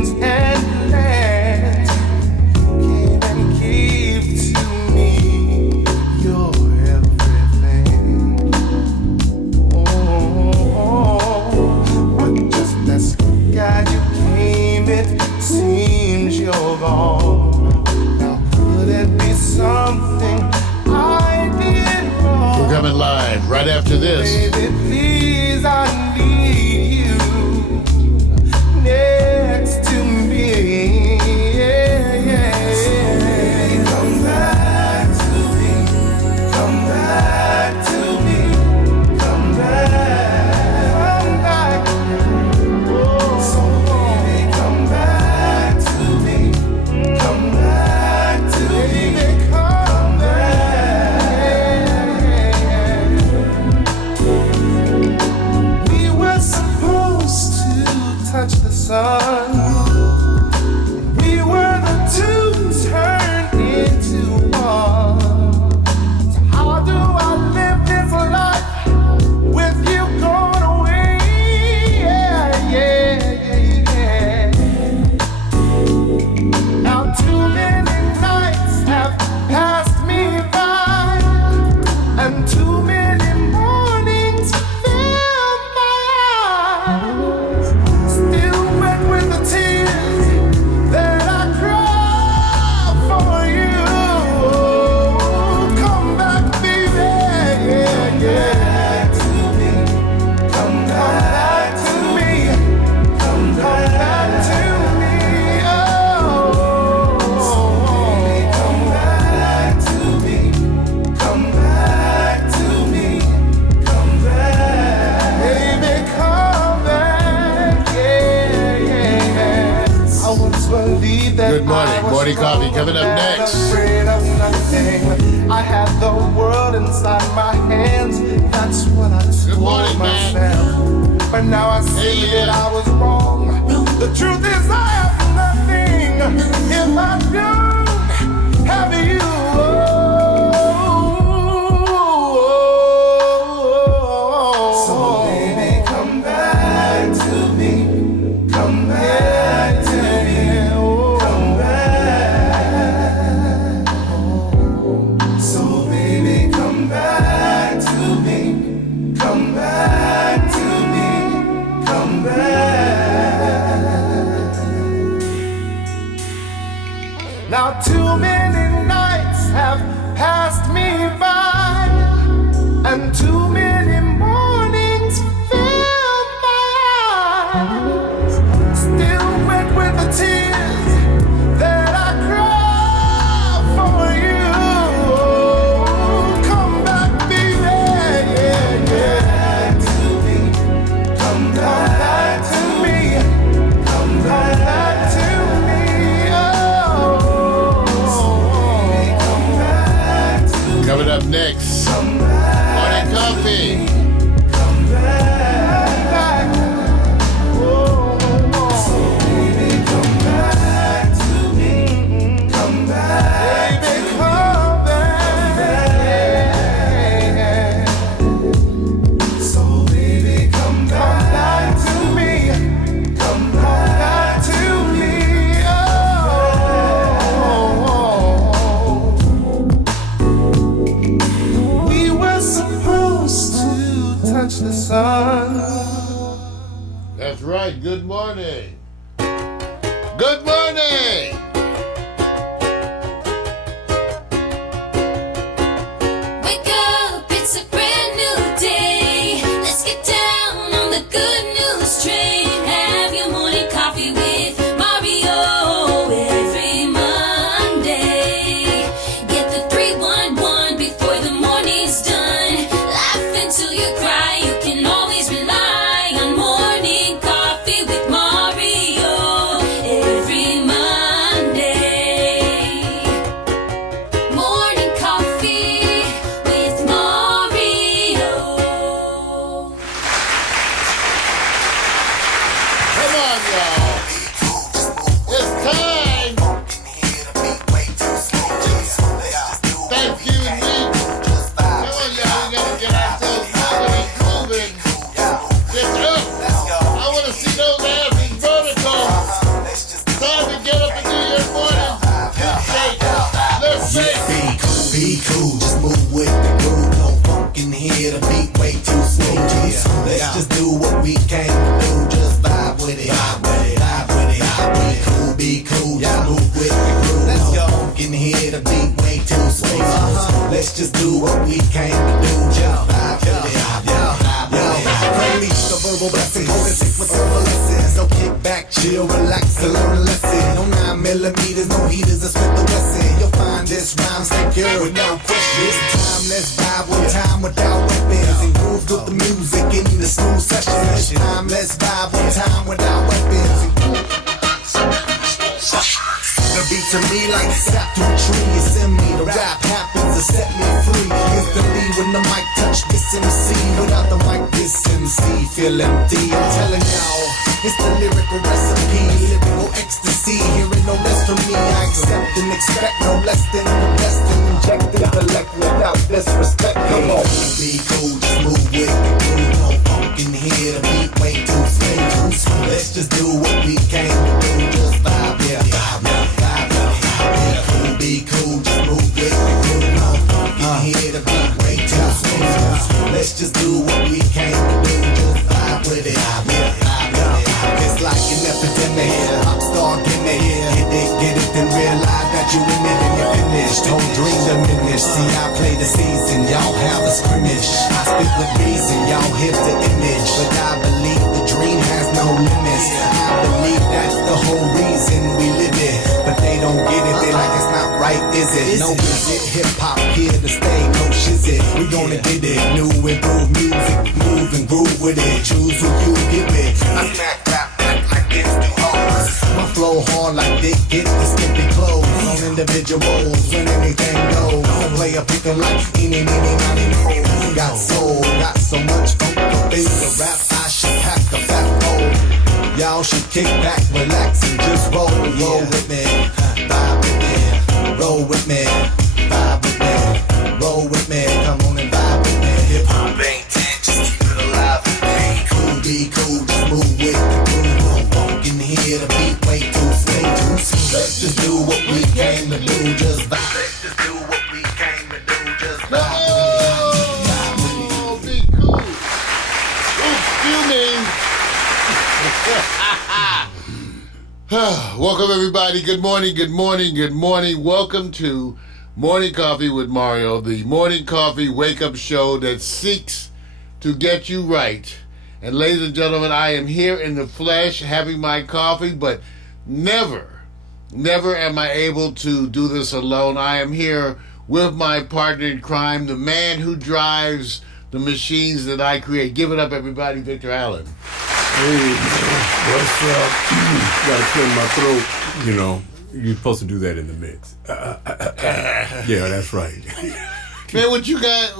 moons and lands, came and gave to me your everything. But just as God you came, it seems you're gone. Now could it be something I did wrong? We're coming live right after this. Baby, please, I need you next to me. Yeah, yeah. So baby, come back to me. Come back to me. Come back. Come back. Oh, so baby, come back to me. Come back to me. Come back. We were supposed to touch the sun. We were the two turned into one. So how do I live this life with you gone away? Yeah, yeah, yeah, yeah. Now too many nights have passed me by, and too many mornings fill my eyes. Still wet with the tears that I cry for you. Come back, baby. Yeah, yeah. To me. Come back to me. Come back to me. Oh, so baby, come back to me. Come back to me. Come back. Baby, come back. Yeah, yeah. I once believed that Good morning. I was Morning coffee coming up strong and next. afraid of nothing. I had the world inside my hands. That's what I Good told morning, man. myself. But now I see Hey, that yeah. I was wrong. The truth is I have nothing if I don't have you. So baby, come back to me. Come back to me. Come back. So baby, come back to me. Come back to me. Come back. Now too many nights have passed me by, and too many mornings fill my eyes. Still wet with the tears that I cry for you. Come back, baby. Yeah, yeah. To me. Come back to me. Come back to me. Oh, baby, come back to me. Coming up next. Come back. Morning coffee. Come back. Oh, so baby, come back to me. Come back. Baby, come back. So baby, come back to me. Come back to me. Oh. We were supposed to touch the sun. That's right. Good morning. Good morning. Wake up, it's a brand new day. Let's get down on the good news train. Have your morning coffee with Mario every Monday. Get the 311 before the morning's done. Laugh until you cry. You can always rely on morning coffee with Mario every just do what we came to do. Just vibe with it. Unleash the verbal blessing, poetic with verbal lessons. So kick back, chill, relax, and learn a lesson. No 9mm, no heaters, a Smith & Wesson. You'll find this rhyme secure with no questions. Timeless vibe with time without weapons. And groove with the music in the smooth session. Timeless vibe with time without weapons. The beat to me like sap to a tree. It's in me. The rap happens to set me free. Instantly when the mic touch this MC. Without the mic, this MC feel empty. I'm telling y'all, it's the lyrical recipe. Lyrical ecstasy. Hearing no less from me. I accept and expect no less than the best. And inject intellect without disrespect. Come on. Be cool, just move with the groove. No funk in here. The beat way too smooth. Let's just do what we came to do. Just vibe, yeah, vibe, yeah. Be cool, just move with the groove. No funk in here, the beat way too smooth. Let's just do what we came to do. Just vibe with it. It's like an epidemic. Pop star gimmick. Get it, then realize that you in it and you're finished. Don't dream diminish. See, I play the season. Y'all have a scrimmage. I stick with reason. Y'all hit the image. But I believe the dream has no limits. I believe that's the whole reason we live it. But they don't get it. They like it's not right, is it? No visit. Hip hop here to stay. No shizit. We gonna get it. New improved music. Move and groove with it. Choose who you give it. I smack rap like this do hoes. My flow hard like Dick get the skimpy clothes. On individuals when anything goes. I play a picker like any, money. Got soul. Got so much funk up in the rap. I should pack a fat roll. Y'all should kick back, relax, and just roll with me. Vibe with me. Roll with me. Vibe with me. Roll with me. Come on and vibe with me. Hip hop ain't dead, just keep it alive with me. Cool, be cool, just move with the groove. No funk in here, the beat way too smooth. Let's just do what we came to do. Just vibe. Let's just do what we came to do. Just vibe. Be cool. Excuse me. Welcome everybody. Good morning, good morning, good morning. Welcome to Morning Coffee with Mario, the morning coffee wake-up show that seeks to get you right. And ladies and gentlemen, I am here in the flesh having my coffee, but never am I able to do this alone. I am here with my partner in crime, the man who drives the machines that I create. Give it up, everybody, Victor Allen. Hey, man, what's up? Gotta clear my throat. You know, you're supposed to do that in the mix. Yeah, that's right. Man, what you got?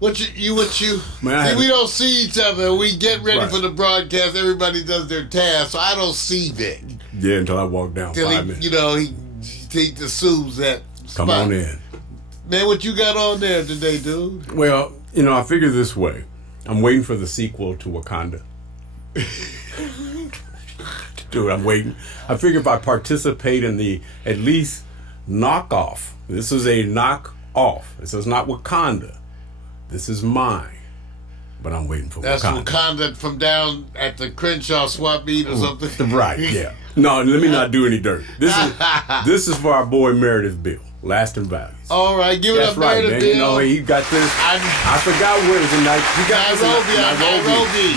What you? Man, see, we don't see each other. We get ready for the broadcast. Everybody does their task, so I don't see Vic. Yeah, until I walk down 5 minutes. He assumes that spot. Come on in. Man, what you got on there today, dude? Well, I figure this way. I'm waiting for the sequel to Wakanda. Dude, I'm waiting. I figure if I participate in the at least knockoff. This is a knockoff. This is not Wakanda. This is mine. But I'm waiting for That's Wakanda. That's Wakanda from down at the Crenshaw swap meet or something. Right, yeah. No, let me not do any dirt. This is for our boy Meredith Bill. Lasting values. All right, give it up, right, Meredith man. Bill. He got this. I forgot where it was in Nairobi.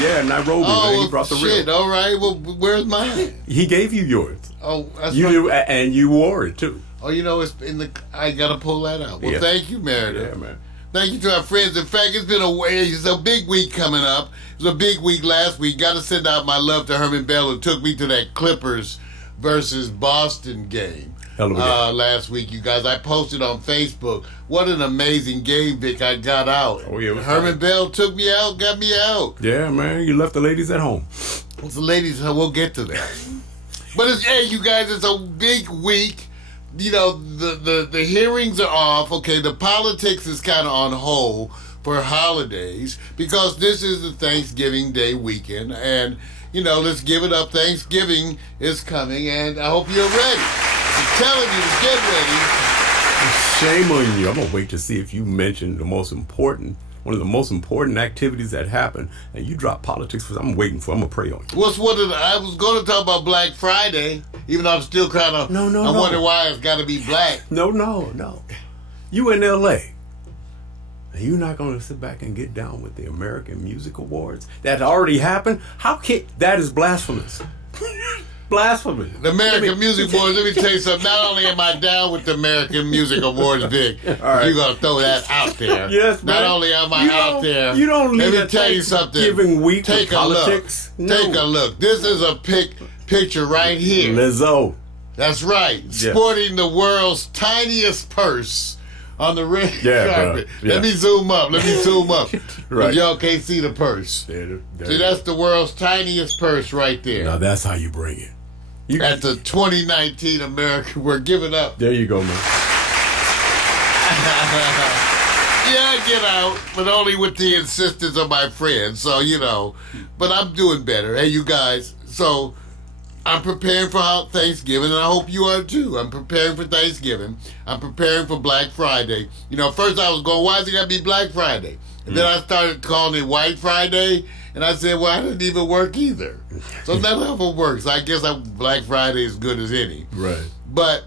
Yeah, Nairobi. Oh, man. He brought the shit. real. All right. Well, where's mine? He gave you yours. Oh, that's you right. knew, and you wore it too. Oh, it's in the. I gotta pull that out. Well, Yeah. thank you, Meredith. Yeah, man. Thank you to our friends. In fact, it's a big week coming up. It was a big week last week. Got to send out my love to Herman Bell, who took me to that Clippers versus Boston game. Hell of a game. Last week, you guys. I posted on Facebook. What an amazing game, Vic, I got out. Oh, yeah, it was Herman fun. Bell took me out, got me out. Yeah, man. You left the ladies at home. It's the ladies, we'll get to that. But you guys, it's a big week. The hearings are off. Okay, the politics is kind of on hold for holidays because this is the Thanksgiving Day weekend. And, let's give it up. Thanksgiving is coming, and I hope you're ready. I'm telling you to get ready. Shame on you. I'm going to wait to see if you mention one of the most important activities that happen, and you drop politics. I'm waiting for. I'm going to pray on you. I was going to talk about Black Friday, even though I'm still kind of. No. I wonder why it's got to be black. No. You in L.A. And you're not going to sit back and get down with the American Music Awards that already happened? How can that is blasphemous? Blasphemy. The American Music Awards, let me tell you something. Not only am I down with the American Music Awards, Vic, right. you're going to throw that out there. Yes, Not man. only am I out there. You don't let leave me tell you something. Thanksgiving week Take with a politics. look. No. Take a look. This is a picture right here. Lizzo. That's right. Yes. Sporting the world's tiniest purse on the red carpet. Bro. Yeah. Let me zoom up. Right. Y'all can't see the purse. There See, that's the world's tiniest purse right there. Now that's how you bring it. At the 2019 America, we're giving up. There you go, man. Yeah, I get out, but only with the insistence of my friends. So, but I'm doing better. Hey, you guys. So, I'm preparing for Thanksgiving, and I hope you are too. I'm preparing for Thanksgiving. I'm preparing for Black Friday. First I was going, why is it got to be Black Friday? And then I started calling it White Friday, and I said, well, I didn't even work either. So none of them works. I guess Black Friday is good as any. Right. But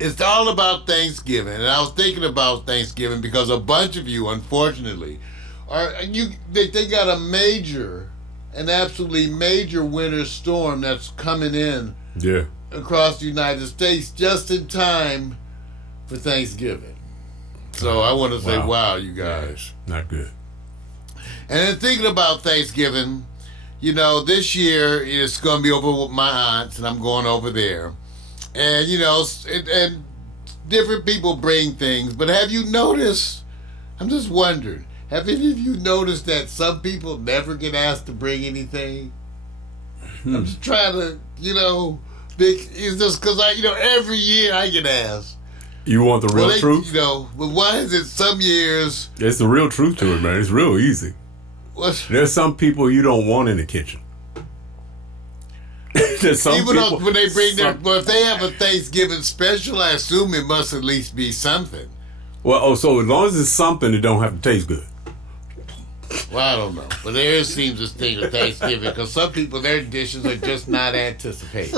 it's all about Thanksgiving, and I was thinking about Thanksgiving because a bunch of you, unfortunately, they got an absolutely major winter storm that's coming in across the United States just in time for Thanksgiving. So I want to say, wow, you guys. Not good. And then thinking about Thanksgiving, this year it's going to be over with my aunts, and I'm going over there. And, and different people bring things. But have you noticed, I'm just wondering, have any of you noticed that some people never get asked to bring anything? I'm just trying to, it's just because every year I get asked. You want the real truth? But why is it some years... It's the real truth to it, man. It's real easy. There's some people you don't want in the kitchen. There's some Even people, when they bring if they have a Thanksgiving special, I assume it must at least be something. Well, so as long as it's something, it don't have to taste good. Well, I don't know. But there seems this thing of Thanksgiving because some people, their dishes are just not anticipated.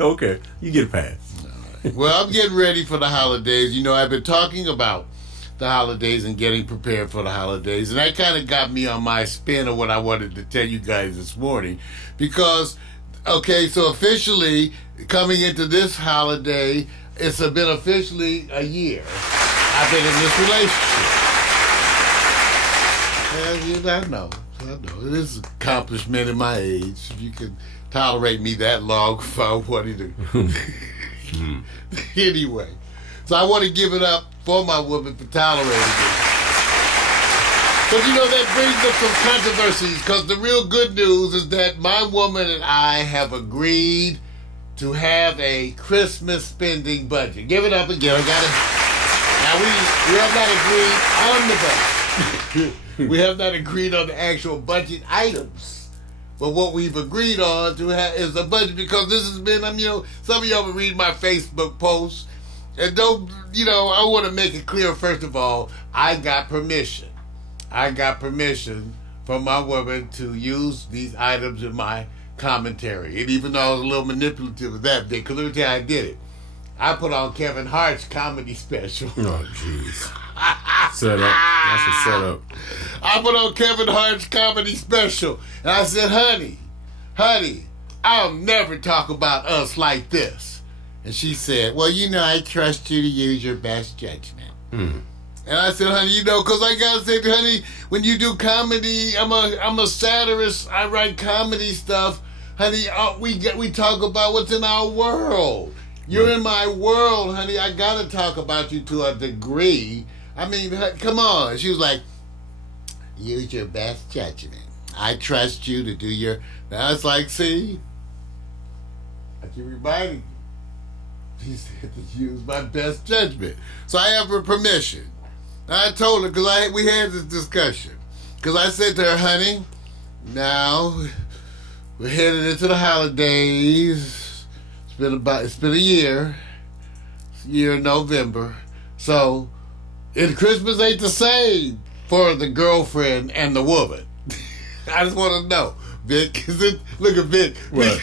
Okay, you get a pass. Well, I'm getting ready for the holidays. I've been talking about the holidays and getting prepared for the holidays. And that kind of got me on my spin of what I wanted to tell you guys this morning. Because, so officially, coming into this holiday, it's been officially a year I've been in this relationship. I know. It is an accomplishment in my age. If you could tolerate me that long without wanting to... Anyway, so I want to give it up for my woman for tolerating me. But that brings up some controversies because the real good news is that my woman and I have agreed to have a Christmas spending budget. Give it up again. I got it. Now we have not agreed on the budget. We have not agreed on the actual budget items. But what we've agreed on to have is a budget because this has been, some of y'all will read my Facebook posts. And I want to make it clear, first of all, I got permission. From my woman to use these items in my commentary. And even though I was a little manipulative of that bit, because let me tell you how I did it. I put on Kevin Hart's comedy special. Oh, jeez. Setup. That's a setup. I put on Kevin Hart's comedy special. And I said, honey, I'll never talk about us like this. And she said, well, I trust you to use your best judgment. Mm. And I said, honey, because I got to say, honey, when you do comedy, I'm a satirist. I write comedy stuff. Honey, we talk about what's in our world. You're in my world, honey. I got to talk about you to a degree. I mean, come on. She was like, use your best judgment. I trust you to do your... Now it's like, see? I keep reminding you. She said to use my best judgment. So I have her permission. I told her, because we had this discussion. Because I said to her, honey, now we're headed into the holidays. It's been a year. It's a year in November. So, Christmas ain't the same for the girlfriend and the woman. I just want to know, Vic. Look at Vic. What?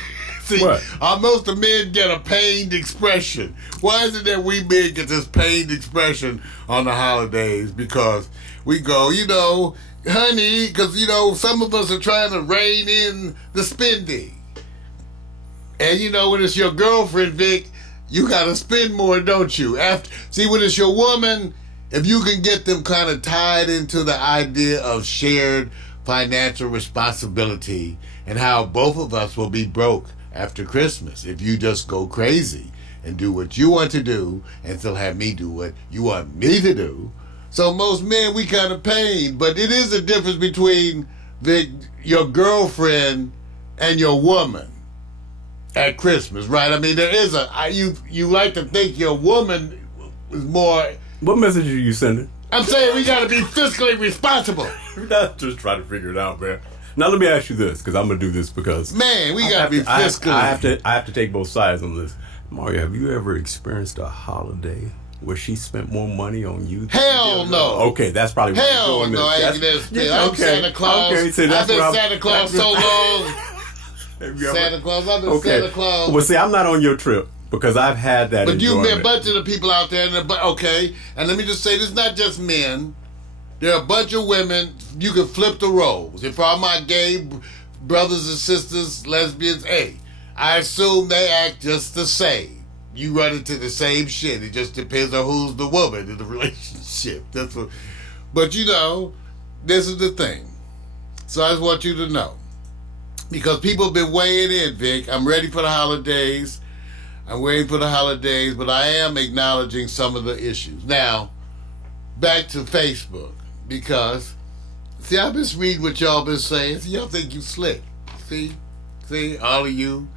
See, What? most of men get a pained expression. Why is it that we men get this pained expression on the holidays? Because we go, honey, because, some of us are trying to rein in the spending. And, when it's your girlfriend, Vic, you got to spend more, don't you? When it's your woman, if you can get them kind of tied into the idea of shared financial responsibility and how both of us will be broke after Christmas if you just go crazy and do what you want to do and still have me do what you want me to do. So most men, we kind of pain, but it is a difference between your girlfriend and your woman at Christmas, right? I mean, there is you like to think your woman is more. What message are you sending? I'm saying we got to be fiscally responsible. We're not just trying to figure it out, man. Now let me ask you this, because I'm gonna do this because man, we got to be fiscally. I have to take both sides on this. Mario, have you ever experienced a holiday where she spent more money on you? Hell no. Okay, that's probably what hell you're doing. no. I'm Santa Claus. Okay, so I've been Santa Claus so long. Santa Claus. I've been Santa Claus. Well, see, I'm not on your trip because I've had that. But you've been a bunch of the people out there. Okay, and let me just say, this is not just men. There are a bunch of women. You can flip the roles. If all my gay brothers and sisters, lesbians, I assume they act just the same. You run into the same shit. It just depends on who's the woman in the relationship. That's what. But this is the thing. So I just want you to know. Because people have been weighing in, Vic. I'm ready for the holidays. I'm waiting for the holidays, but I am acknowledging some of the issues. Now, back to Facebook. Because, see, I've been reading what y'all been saying. See, y'all think you slick. See, all of you,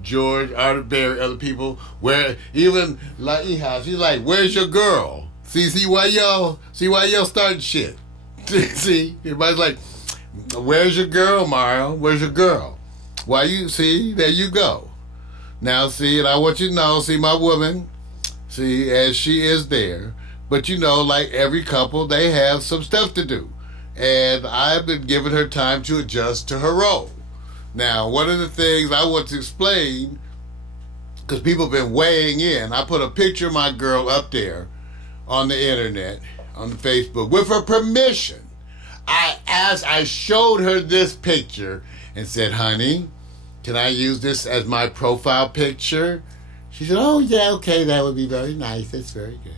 George, Arthur Berry, other people, where even Laiha, she's like, where's your girl? See why y'all starting shit. See, everybody's like, where's your girl, Mario? Where's your girl? There you go. Now, and I want you to know, my woman, as she is there, but like every couple, they have some stuff to do. And I've been giving her time to adjust to her role. Now, one of the things I want to explain, because people have been weighing in, I put a picture of my girl up there on the internet, on the Facebook, with her permission. I showed her this picture and said, honey, can I use this as my profile picture? She said, oh, yeah, okay, that would be very nice. That's very good.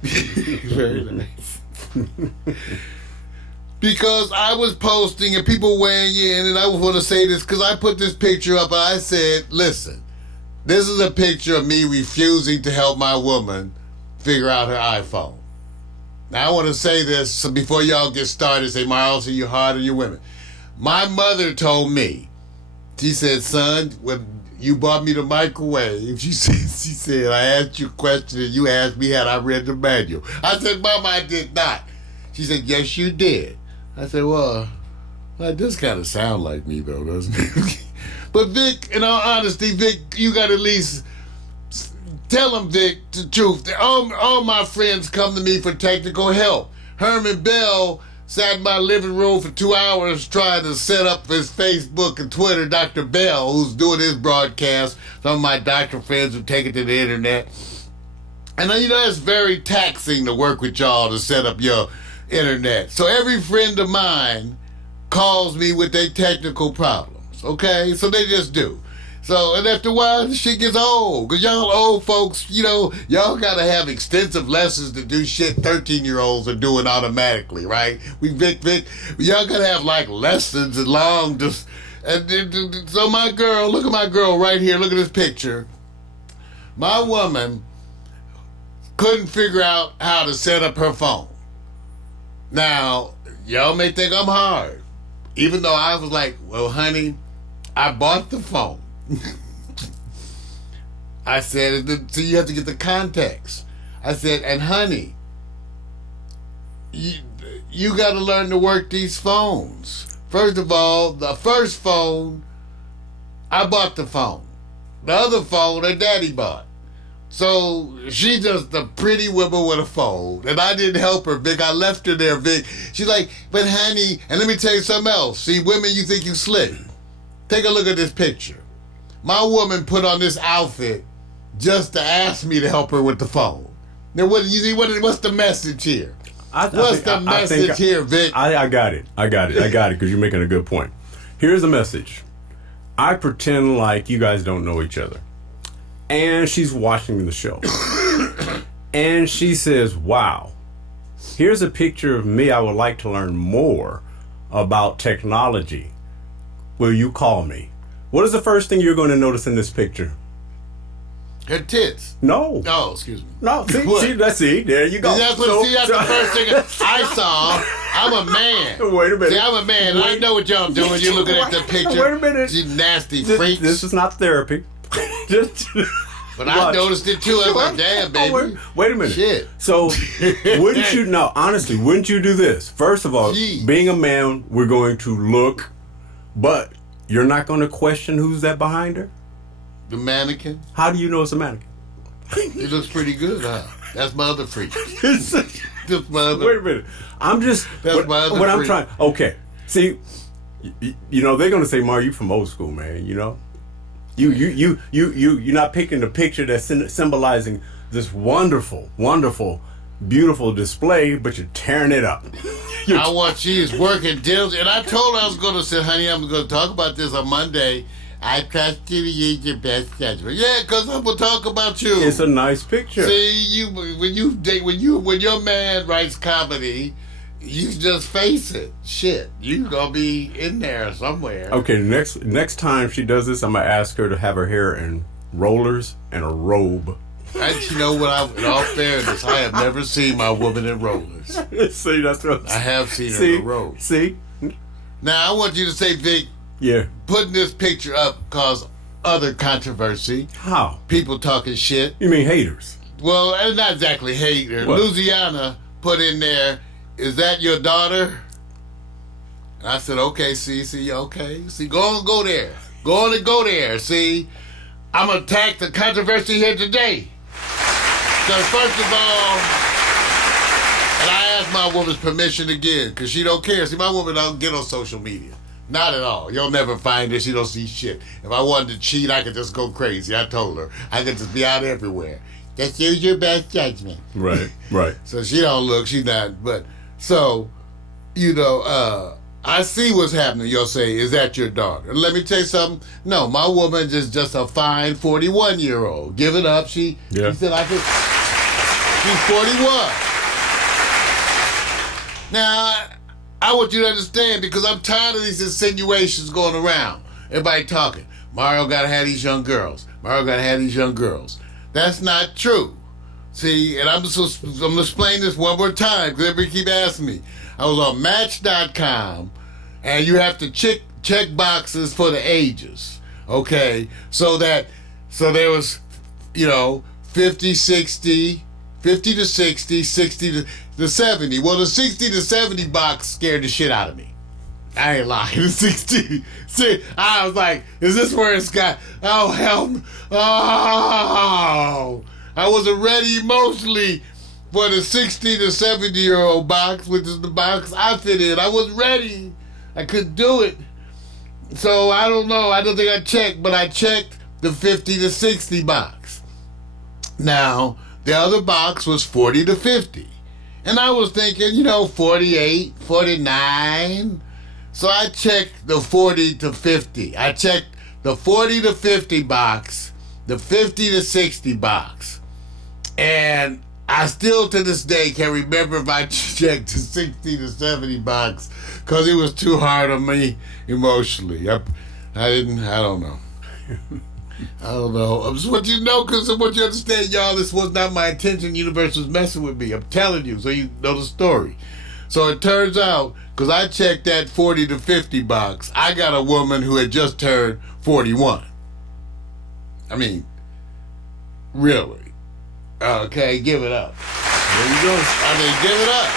Very nice. Because I was posting and people weighing in, and I want to say this because I put this picture up and I said, listen, this is a picture of me refusing to help my woman figure out her iPhone. Now I want to say this so before y'all get started, say, Miles, are you hard on your women? My mother told me, she said, son, when you bought me the microwave, she said, I asked you a question and you asked me had I read the manual. I said, Mama, I did not. She said, yes, you did. I said, well, that does kind of sound like me, though, doesn't it? But Vic, in all honesty, Vic, you got to at least tell them, Vic, the truth. All my friends come to me for technical help. Herman Bell sat in my living room for 2 hours trying to set up his Facebook and Twitter. Dr. Bell, who's doing his broadcast. Some of my doctor friends who take it to the internet. And it's very taxing to work with y'all to set up your internet. So every friend of mine calls me with their technical problems, okay? So they just do. So, and after a while, the shit gets old. Because y'all old folks, y'all got to have extensive lessons to do shit 13-year-olds are doing automatically, right? Vic, y'all got to have, lessons and long just... And so my girl, look at my girl right here. Look at this picture. My woman couldn't figure out how to set up her phone. Now, y'all may think I'm hard. Even though I was like, well, honey, I bought the phone. I said, so you have to get the context. I said, and honey, you got to learn to work these phones. First of all, the first phone, I bought the phone. The other phone, her daddy bought. So she's just a pretty woman with a phone. And I didn't help her, Vic. I left her there, Vic. She's like, but honey, and let me tell you something else. See, women, you think you slick. Take a look at this picture. My woman put on this outfit just to ask me to help her with the phone. Now, what's the message here? What's the message here, Vic? I got it because you're making a good point. Here's the message. I pretend like you guys don't know each other. And she's watching the show. And she says, wow, here's a picture of me. I would like to learn more about technology. Will you call me? What is the first thing you're going to notice in this picture? Her tits. No. Oh, excuse me. No, see, there you go. That's the first thing I saw. I'm a man. Wait a minute. See, I'm a man. And I know what y'all doing. You're looking at the picture. Wait a minute. You nasty freaks. This is not therapy. But I noticed it too. I was like, damn, baby. Wait a minute. Shit. So, wouldn't you, no, honestly, wouldn't you do this? First of all, being a man, we're going to look, but you're not going to question who's that behind her? The mannequin? How do you know it's a mannequin? It looks pretty good, huh? That's my other freak. Wait a minute. I'm just, That's my other freak. I'm trying, okay. See, you know, they're going to say, Mar, you from old school, man, you know? You're not picking the picture that's symbolizing this wonderful, wonderful, beautiful display, but you're tearing it up. I want she's working diligently. And I told her I was going to say, honey, I'm going to talk about this on Monday. I trust you to use your best judgment. Yeah, because I'm going to talk about you. It's a nice picture. See, when your man writes comedy, you just face it. Shit, you going to be in there somewhere. Okay, next time she does this, I'm going to ask her to have her hair in rollers and a robe. You know what? In all fairness, I have never seen my woman in rollers. See, that's what I have seen her in a robe. See? Now, I want you to say, Vic, yeah, putting this picture up caused other controversy. How? People talking shit. You mean haters? Well, not exactly haters. What? Louisiana put in there, is that your daughter? And I said, okay, see, okay. See, go there. Go there, see. I'm going to attack the controversy here today. So first of all, and I asked my woman's permission again, because she don't care. See, my woman don't get on social media. Not at all. You'll never find her. She don't see shit. If I wanted to cheat, I could just go crazy. I told her. I could just be out everywhere. Just use your best judgment. Right. So she don't look. She's not. But, so, you know, I see what's happening. You'll say, is that your daughter? Let me tell you something. No, my woman is just a fine 41-year-old. Give it up. She said, she's 41. Now, I want you to understand, because I'm tired of these insinuations going around. Everybody talking. Mario got to have these young girls. That's not true. See, and I'm going to explain this one more time, because everybody keep asking me. I was on Match.com, and you have to check boxes for the ages, okay? So there was, 50, 60, 50 to 60, 60 to 70. Well, the 60 to 70 box scared the shit out of me. I ain't lying. The 60. See, I was like, is this where it's got? Oh, help me. Oh. I wasn't ready emotionally for the 60 to 70-year-old box, which is the box I fit in. I wasn't ready. I couldn't do it. So, I don't know. I don't think I checked, but I checked the 50 to 60 box. Now, the other box was 40 to 50. And I was thinking, 48, 49. So I checked the 40 to 50. I checked the 40 to 50 box, the 50 to 60 box. And I still to this day can't remember if I checked the 60 to 70 box, because it was too hard on me emotionally. I don't know. I don't know. I just want you to know, because I want you to understand, y'all, this was not my intention. The universe was messing with me. I'm telling you, so you know the story. So it turns out, because I checked that 40 to 50 box, I got a woman who had just turned 41. I mean, really. Okay, give it up. There you go. Give it up.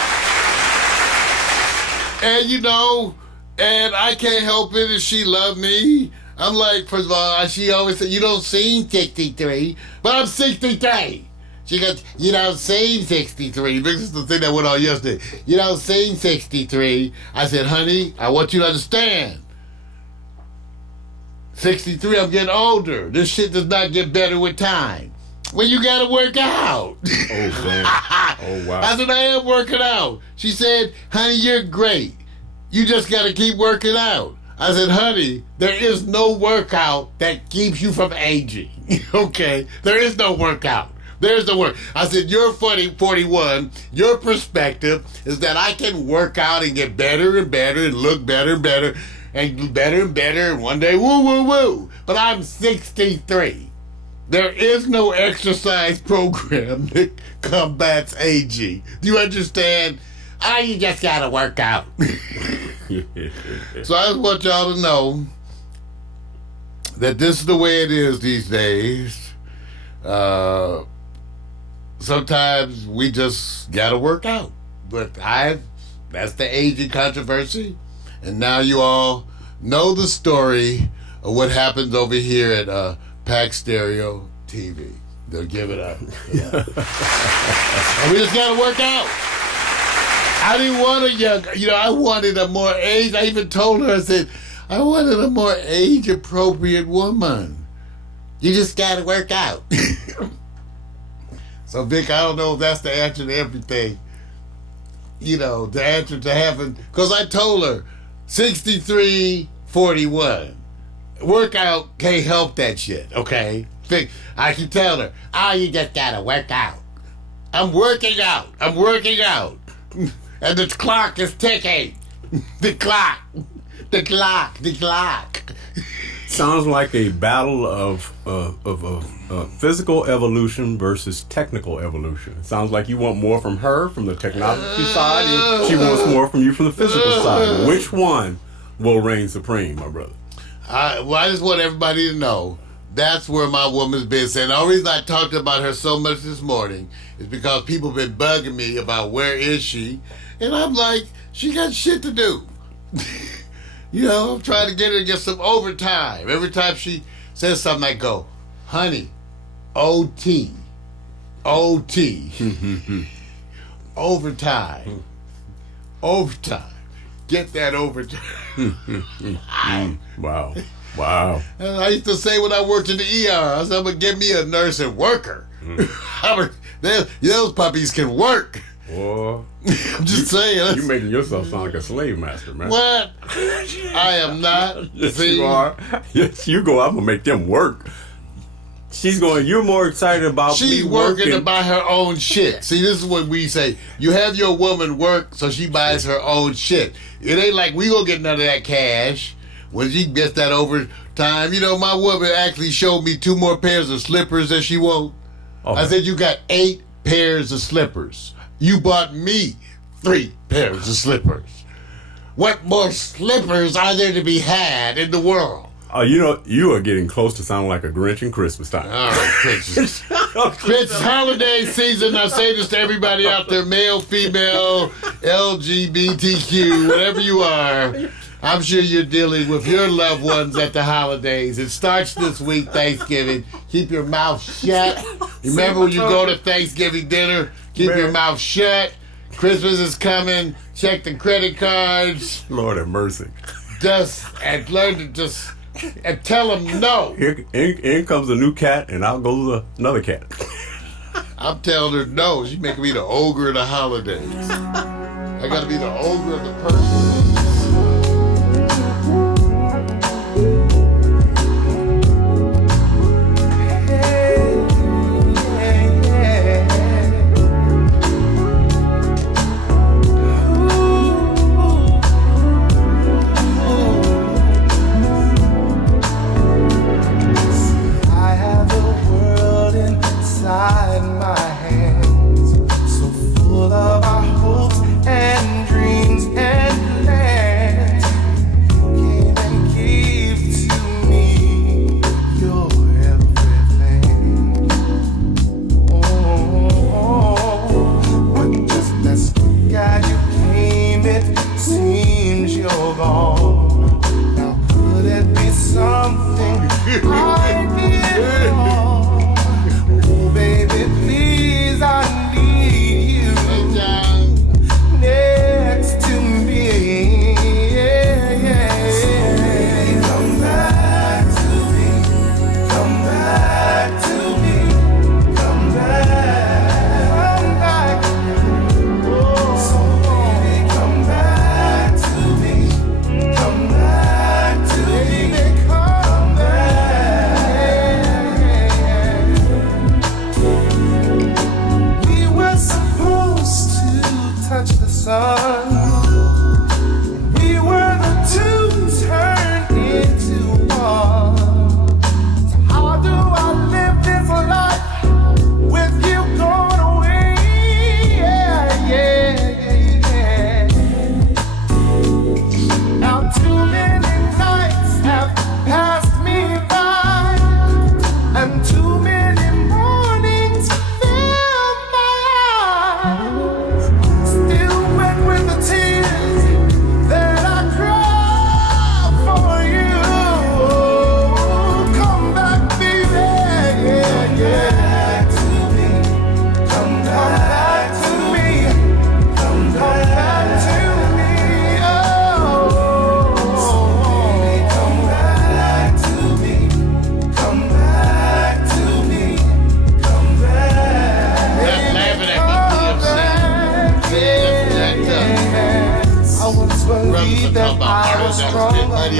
And I can't help it if she loved me. I'm like, first of all, she always said, you don't seem 63, but I'm 63. She goes, you don't seem 63. This is the thing that went on yesterday. You don't seem 63. I said, honey, I want you to understand. 63, I'm getting older. This shit does not get better with time. Well, you gotta work out. Oh, man. Oh, wow. I said, I am working out. She said, honey, you're great. You just gotta keep working out. I said, honey, there is no workout that keeps you from aging. Okay? There is no workout. There's the work. I said, you're 41. Your perspective is that I can work out and get better and better and look better and better and better and better and one day, woo, woo, woo. But I'm 63. There is no exercise program that combats aging. Do you understand? You just gotta work out. So I just want y'all to know that this is the way it is these days. Sometimes we just gotta work out. But that's the aging controversy. And now you all know the story of what happens over here at Pax Stereo TV. They'll give it up. Yeah. And we just gotta work out. I didn't want a young, I wanted a more age. I even told her, I said, I wanted a more age-appropriate woman. You just gotta work out. So, Vic, I don't know if that's the answer to everything. The answer to having, because I told her, 63, 41. Workout can't help that shit, okay? I keep telling her, you just gotta work out. I'm working out. And the clock is ticking. The clock. Sounds like a battle of physical evolution versus technical evolution. It sounds like you want more from her from the technology side, and she wants more from you from the physical side. Which one will reign supreme, my brother? I just want everybody to know that's where my woman's been saying. The only reason I talked about her so much this morning is because people have been bugging me about where is she, and I'm like, she got shit to do. I'm trying to get her to get some overtime. Every time she says something, I go, honey, OT. Overtime. Get that overtime. Wow. And I used to say when I worked in the ER, I said, I'm going to get me a nurse and worker. Those puppies can work. Boy, I'm just saying. You're making yourself sound like a slave master, man. What? I am not. Yes, See? you are. Yes, you go. I'm going to make them work. She's going, you're more excited about She's me working to buy her own shit. See, this is what we say. You have your woman work so she buys her own shit. It ain't like we gonna get none of that cash when she gets that overtime. My woman actually showed me 2 more pairs of slippers that she won't. Okay. I said, you got 8 pairs of slippers. You bought me 3 pairs of slippers. What more slippers are there to be had in the world? You are getting close to sounding like a Grinch in Christmas time. All right, Christmas. It's holiday season. I say this to everybody out there, male, female, LGBTQ, whatever you are. I'm sure you're dealing with your loved ones at the holidays. It starts this week, Thanksgiving. Keep your mouth shut. Remember when you go to Thanksgiving dinner, keep your mouth shut. Christmas is coming. Check the credit cards. Lord have mercy. And learn to just... And tell them no. In comes a new cat, and out goes another cat. I'm telling her no. She's making me the ogre of the holidays. I gotta be the ogre of the person. My hands, so full of our hopes and dreams and plans.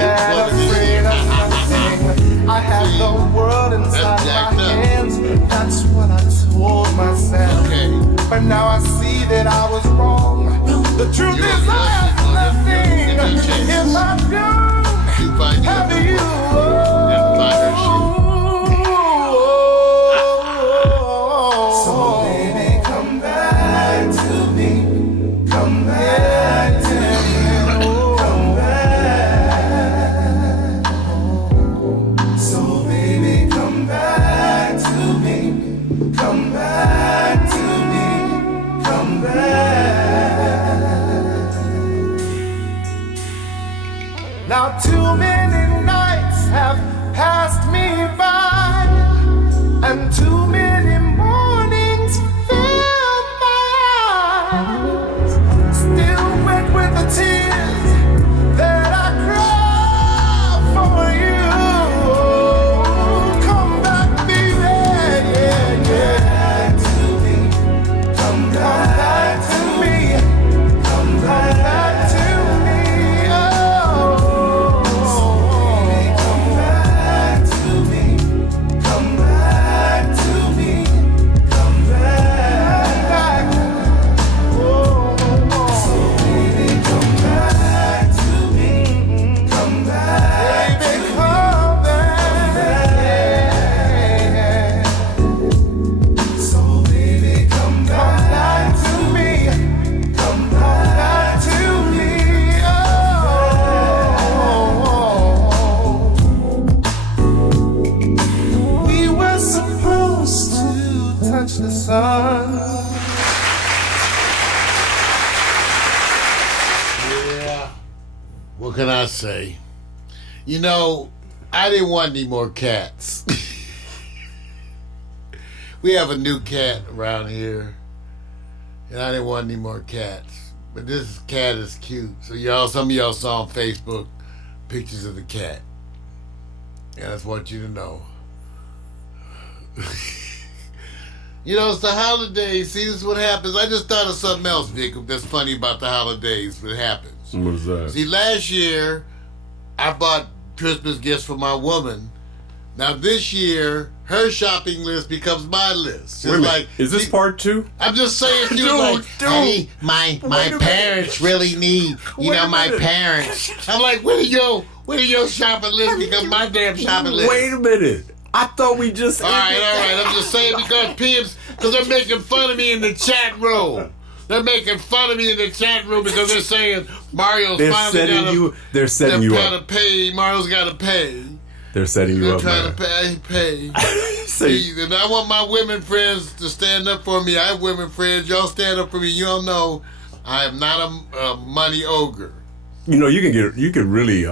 Everybody is mad, loving this afraid shit. of nothing. I have See, the world that's inside jacked my up. hands. That's what I told myself. Okay. But now I see that I was wrong. The truth You're- is I have nothing you're- you're- if I don't You find have you. you. And find her So baby, come back to me. Come back to me. Come back. So baby, come back to me. Come back to me. Come back. Now too many nights have passed me by, and too many mornings fill my eyes, still wet with the tears that I cry for you. Come back, baby, yeah, yeah. To me. Come back to me. Come back to me. Oh, come back to me. Come back to me. Come back. Oh, so baby, come back to me. Come back. Baby, come back. So baby, come back to me. Come back to me. Oh. We were supposed to touch the sun. Yeah. What can I say? You know, I didn't want any more cats. We have a new cat around here, and I didn't want any more cats. But this cat is cute. So some of y'all saw on Facebook pictures of the cat. And I just want you to know. You know, it's the holidays. See, this is what happens. I just thought of something else, Vic, that's funny about the holidays. What happens. What is that? See, last year, I bought Christmas gifts for my woman. Now, this year, her shopping list becomes my list. Wait a It's minute. like, Is this see, part two? I'm just saying, she was Dude, like, dude. hey, my Wait a parents really need, Wait a my minute. parents. I'm like, where do your shopping list become my damn shopping list? Wait a minute. I thought we just. All right. I'm just saying because they're making fun of me in the chat room. They're making fun of me in the chat room because they're saying Mario's They're finally setting got you. They're setting you gotta up. pay. Mario's got to pay. They're setting you They're up, trying man. to pay. Say, And I want my women friends to stand up for me. I have women friends. Y'all stand up for me. You don't know I am not a money ogre. you know, you can really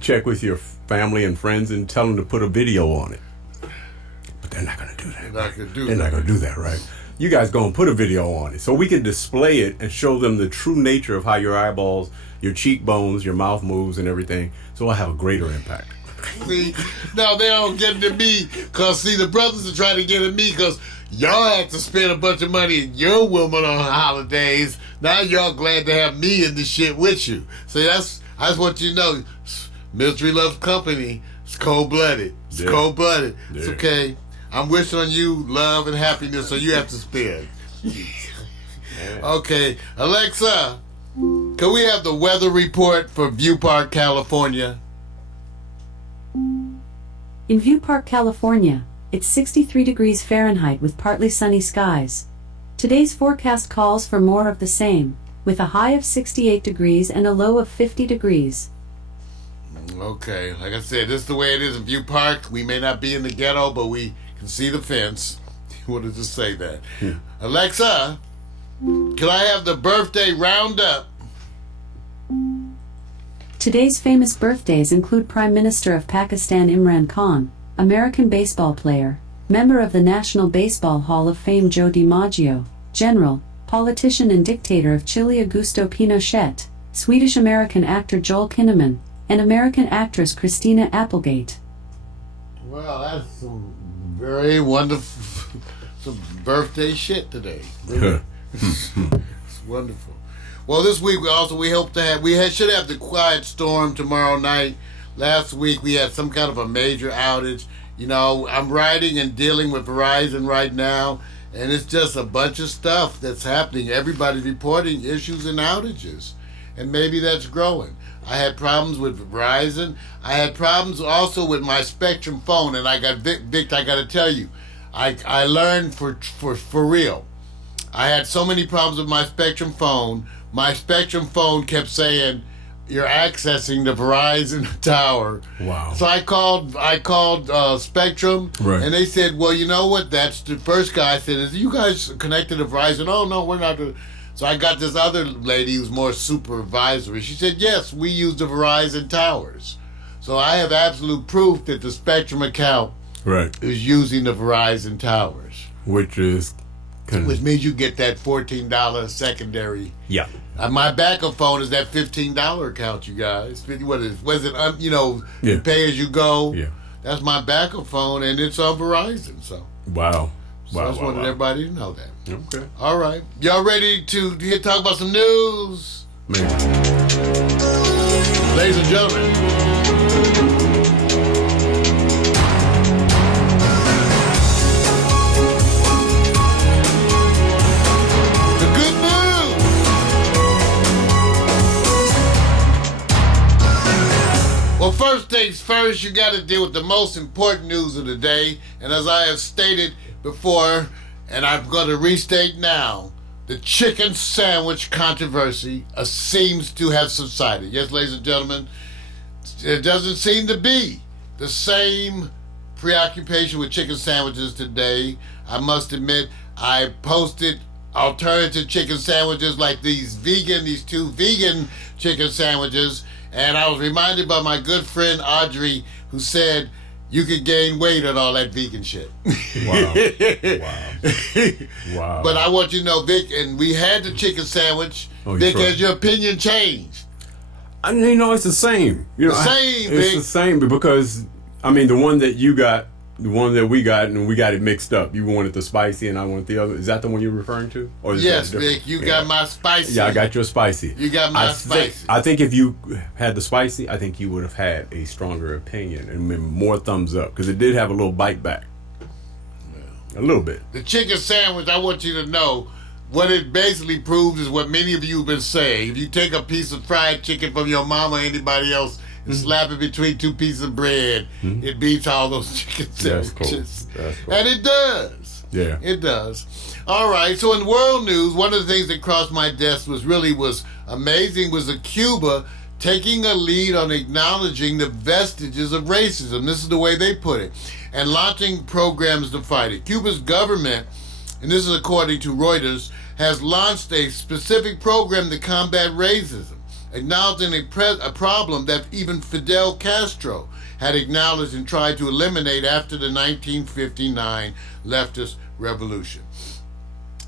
check with your family and friends and tell them to put a video on it. But they're not gonna do that. They're not gonna do They're that. not gonna do that, right? You guys gonna put a video on it so we can display it and show them the true nature of how your eyeballs, your cheekbones, your mouth moves, and everything. So I'll have a greater impact. See, no, they don't get to me because see, the brothers are trying to get at me because y'all had to spend a bunch of money in your woman on holidays. Now y'all glad to have me in the shit with you. See, I just want you to know, Military Love Company. It's cold blooded. It's Yeah. cold blooded. It's Yeah. okay. I'm wishing on you love and happiness, so you have to spend. Okay, Alexa, can we have the weather report for View Park, California? In View Park, California, it's 63 degrees Fahrenheit with partly sunny skies. Today's forecast calls for more of the same, with a high of 68 degrees and a low of 50 degrees. Okay, like I said, this is the way it is in View Park. We may not be in the ghetto, but we can see the fence. You wanted to say that. Alexa, can I have the birthday roundup? Today's famous birthdays include Prime Minister of Pakistan Imran Khan, American baseball player, member of the National Baseball Hall of Fame Joe DiMaggio, general, politician and dictator of Chile Augusto Pinochet, Swedish-American actor Joel Kinnaman, and American actress Christina Applegate. Well, that's some very wonderful, some birthday shit today. Really. It's wonderful. Well, this week should have the quiet storm tomorrow night. Last week we had some kind of a major outage. You know, I'm writing and dealing with Verizon right now, and it's just a bunch of stuff that's happening. Everybody's reporting issues and outages, and maybe that's growing. I had problems with Verizon. I had problems also with my Spectrum phone, and I got Vic, I got to tell you, I learned for real. I had so many problems with my Spectrum phone. My Spectrum phone kept saying, "You're accessing the Verizon tower." Wow. So I called Spectrum, Right. and they said, "Well, you know what? That's the first guy said, is you guys connected to Verizon?" "Oh no, we're not." So I got this other lady who's more supervisory. She said, "Yes, we use the Verizon towers." So I have absolute proof that the Spectrum account Right. is using the Verizon towers, Which is which means you get that $14 secondary. yeah. My backup phone is that $15 account, you guys. What is? Was it? Yeah. Pay as you go. Yeah. That's my backup phone, and it's on Verizon. So, Wow. I just wanted everybody to know that. Okay. All right, y'all ready to talk about some news, Man. ladies and gentlemen? The good news. Well, first things first, you got to deal with the most important news of the day. And as I have stated before, and I'm going to restate now, the chicken sandwich controversy seems to have subsided. Yes, ladies and gentlemen, it doesn't seem to be the same preoccupation with chicken sandwiches today. I must admit, I posted alternative chicken sandwiches like these two vegan chicken sandwiches, and I was reminded by my good friend Audrey, who said you could gain weight on all that vegan shit. Wow. Wow. But I want you to know, Vic, and we had the chicken sandwich. Oh, Vic, you're right. has your opinion changed? I mean, it's the same. The same, It's Vic. the same because, I mean, the one that you got, the one that we got, and we got it mixed up. You wanted the spicy and I wanted the other. Is that the one you're referring to? Or is Yes, that different? Vic, you got my spicy. Yeah, I got your spicy. You got my spicy. I think if you had the spicy, I think you would have had a stronger opinion and more thumbs up because it did have a little bite back. A little bit. The chicken sandwich, I want you to know, what it basically proves is what many of you have been saying. If you take a piece of fried chicken from your mama or anybody else and slap it between two pieces of bread, it beats all those chicken That's cool. sandwiches. That's cool. And it does. Yeah. It does. All right, so in world news, one of the things that crossed my desk was amazing was Cuba taking a lead on acknowledging the vestiges of racism. This is the way they put it. And launching programs to fight it. Cuba's government, and this is according to Reuters, has launched a specific program to combat racism, acknowledging a problem that even Fidel Castro had acknowledged and tried to eliminate after the 1959 leftist revolution.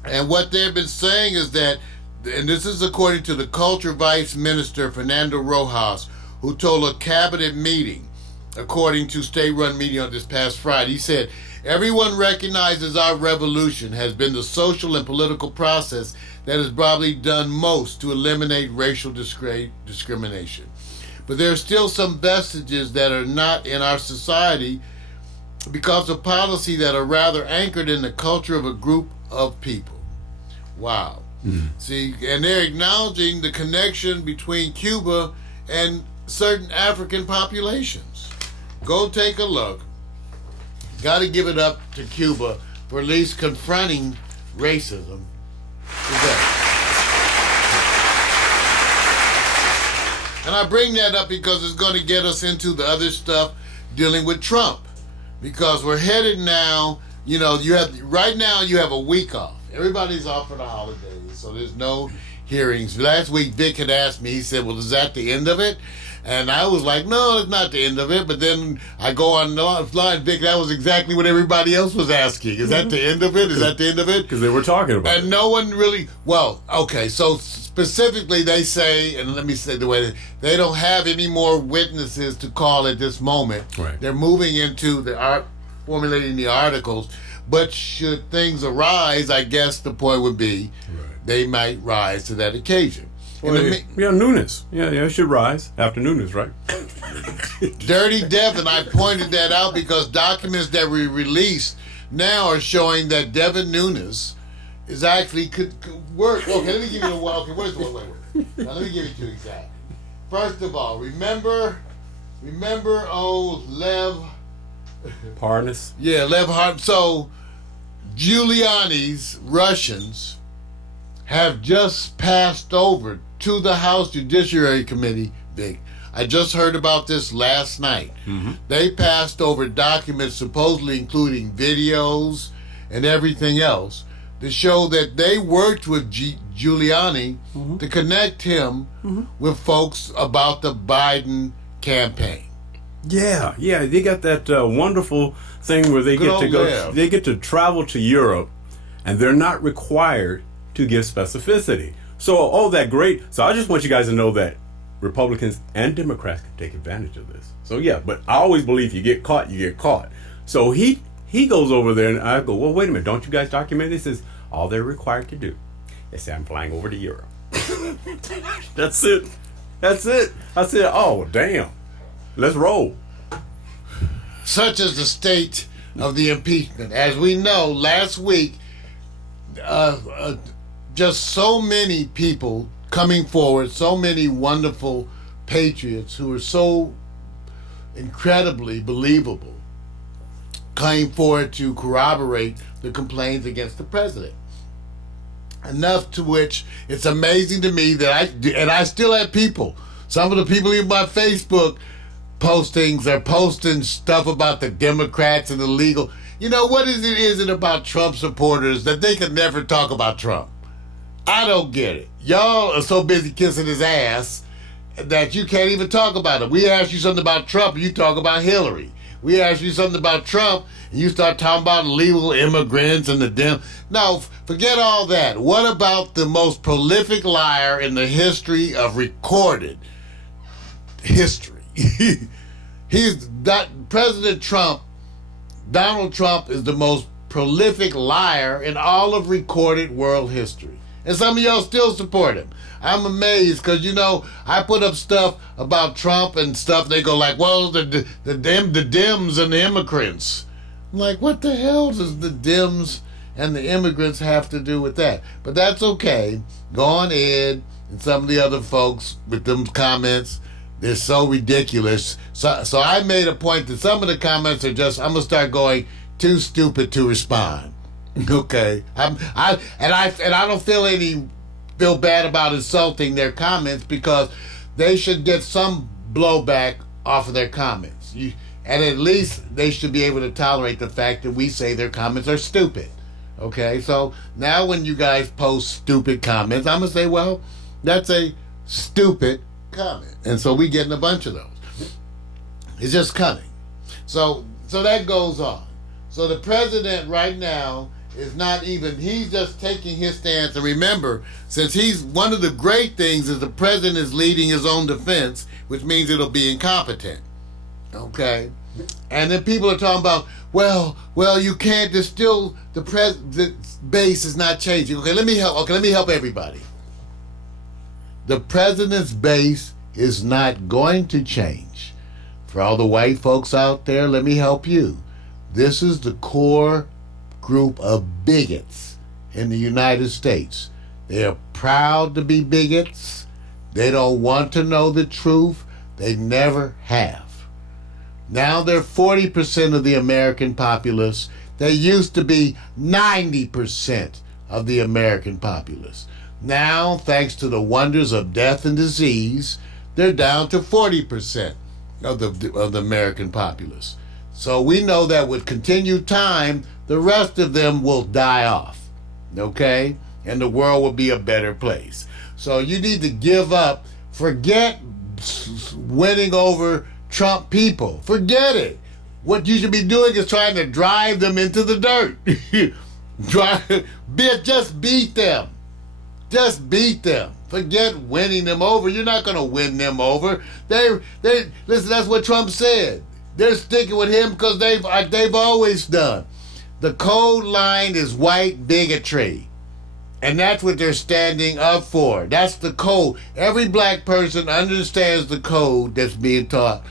And what they've been saying is that, and this is according to the Culture Vice Minister Fernando Rojas, who told a cabinet meeting, according to state-run media this past Friday, he said, "Everyone recognizes our revolution has been the social and political process that has probably done most to eliminate racial discrimination. But there are still some vestiges that are not in our society because of policy that are rather anchored in the culture of a group of people." Wow. See, and they're acknowledging the connection between Cuba and certain African populations. Go take a look. Got to give it up to Cuba for at least confronting racism today. And I bring that up because it's going to get us into the other stuff dealing with Trump. Because we're headed now, right now you have a week off. Everybody's off for the holidays, so there's no hearings. Last week Vic had asked me, he said, "Well, is that the end of it?" And I was like, "No, it's not the end of it." But then I go online, Vic, that was exactly what everybody else was asking. Is that the end of it? Is that the end of it? Because they were talking about And it. no one really, okay, so specifically they say, and let me say the way, they don't have any more witnesses to call at this moment. Right. They're moving into formulating the articles. But should things arise, I guess the point would be they might rise to that occasion. Nunes. Yeah, it should rise after Nunes, right? Dirty Devin, I pointed that out because documents that we released now are showing that Devin Nunes is actually could work. Okay, let me give you the one. Okay, where's the one? Wait. Now let me give you two exactly. First of all, remember Lev. Parnas. Yeah, Lev Hart. So Giuliani's Russians have just passed over to the House Judiciary Committee, Vic. I just heard about this last night. Mm-hmm. They passed over documents supposedly including videos and everything else to show that they worked with Giuliani to connect him with folks about the Biden campaign. Yeah, they got that wonderful thing where they Good get to old go. Lev. They get to travel to Europe, and they're not required to give specificity. So, that great. So, I just want you guys to know that Republicans and Democrats can take advantage of this. So, yeah, but I always believe you get caught, you get caught. So he goes over there, and I go, well, wait a minute, don't you guys document this? He says all they're required to do is say I'm flying over to Europe. That's it. I said, oh damn. Let's roll. Such is the state of the impeachment. As we know, last week, just so many people coming forward, so many wonderful patriots who are so incredibly believable, came forward to corroborate the complaints against the president. Enough to which it's amazing to me that I still have people, some of the people in my Facebook postings are posting stuff about the Democrats and the legal. You know, what is it about Trump supporters that they can never talk about Trump? I don't get it. Y'all are so busy kissing his ass that you can't even talk about it. We ask you something about Trump, you talk about Hillary. We ask you something about Trump, and you start talking about illegal immigrants and the Dem. No, forget all that. What about the most prolific liar in the history of recorded history? President Trump, Donald Trump is the most prolific liar in all of recorded world history. And some of y'all still support him. I'm amazed because, you know, I put up stuff about Trump and stuff. They go like, well, the Dems and the immigrants. I'm like, what the hell does the Dems and the immigrants have to do with that? But that's okay. Go on Ed and some of the other folks with them comments. They're so ridiculous. So I made a point that some of the comments are just, I'm going to start going, too stupid to respond. Okay. I don't feel bad about insulting their comments because they should get some blowback off of their comments. And at least they should be able to tolerate the fact that we say their comments are stupid. Okay, so now when you guys post stupid comments, I'm going to say, well, that's a stupid comment. And so we getting a bunch of those. It's just coming. So that goes on. So the president right now is not even, he's just taking his stance. And remember, since he's, one of the great things is the president is leading his own defense, which means it'll be incompetent. Okay? And then people are talking about, well, you can't, there's still, the base is not changing. Okay, let me help everybody. The president's base is not going to change. For all the white folks out there, let me help you. This is the core group of bigots in the United States. They are proud to be bigots. They don't want to know the truth. They never have. Now they're 40% of the American populace. They used to be 90% of the American populace. Now, thanks to the wonders of death and disease, they're down to 40% of the American populace. So we know that with continued time, the rest of them will die off, okay? And the world will be a better place. So you need to give up. Forget winning over Trump people. Forget it. What you should be doing is trying to drive them into the dirt. Just beat them. Just beat them. Forget winning them over. You're not going to win them over. Listen, that's what Trump said. They're sticking with him because they've always done. The code line is white bigotry. And that's what they're standing up for. That's the code. Every black person understands the code that's being taught.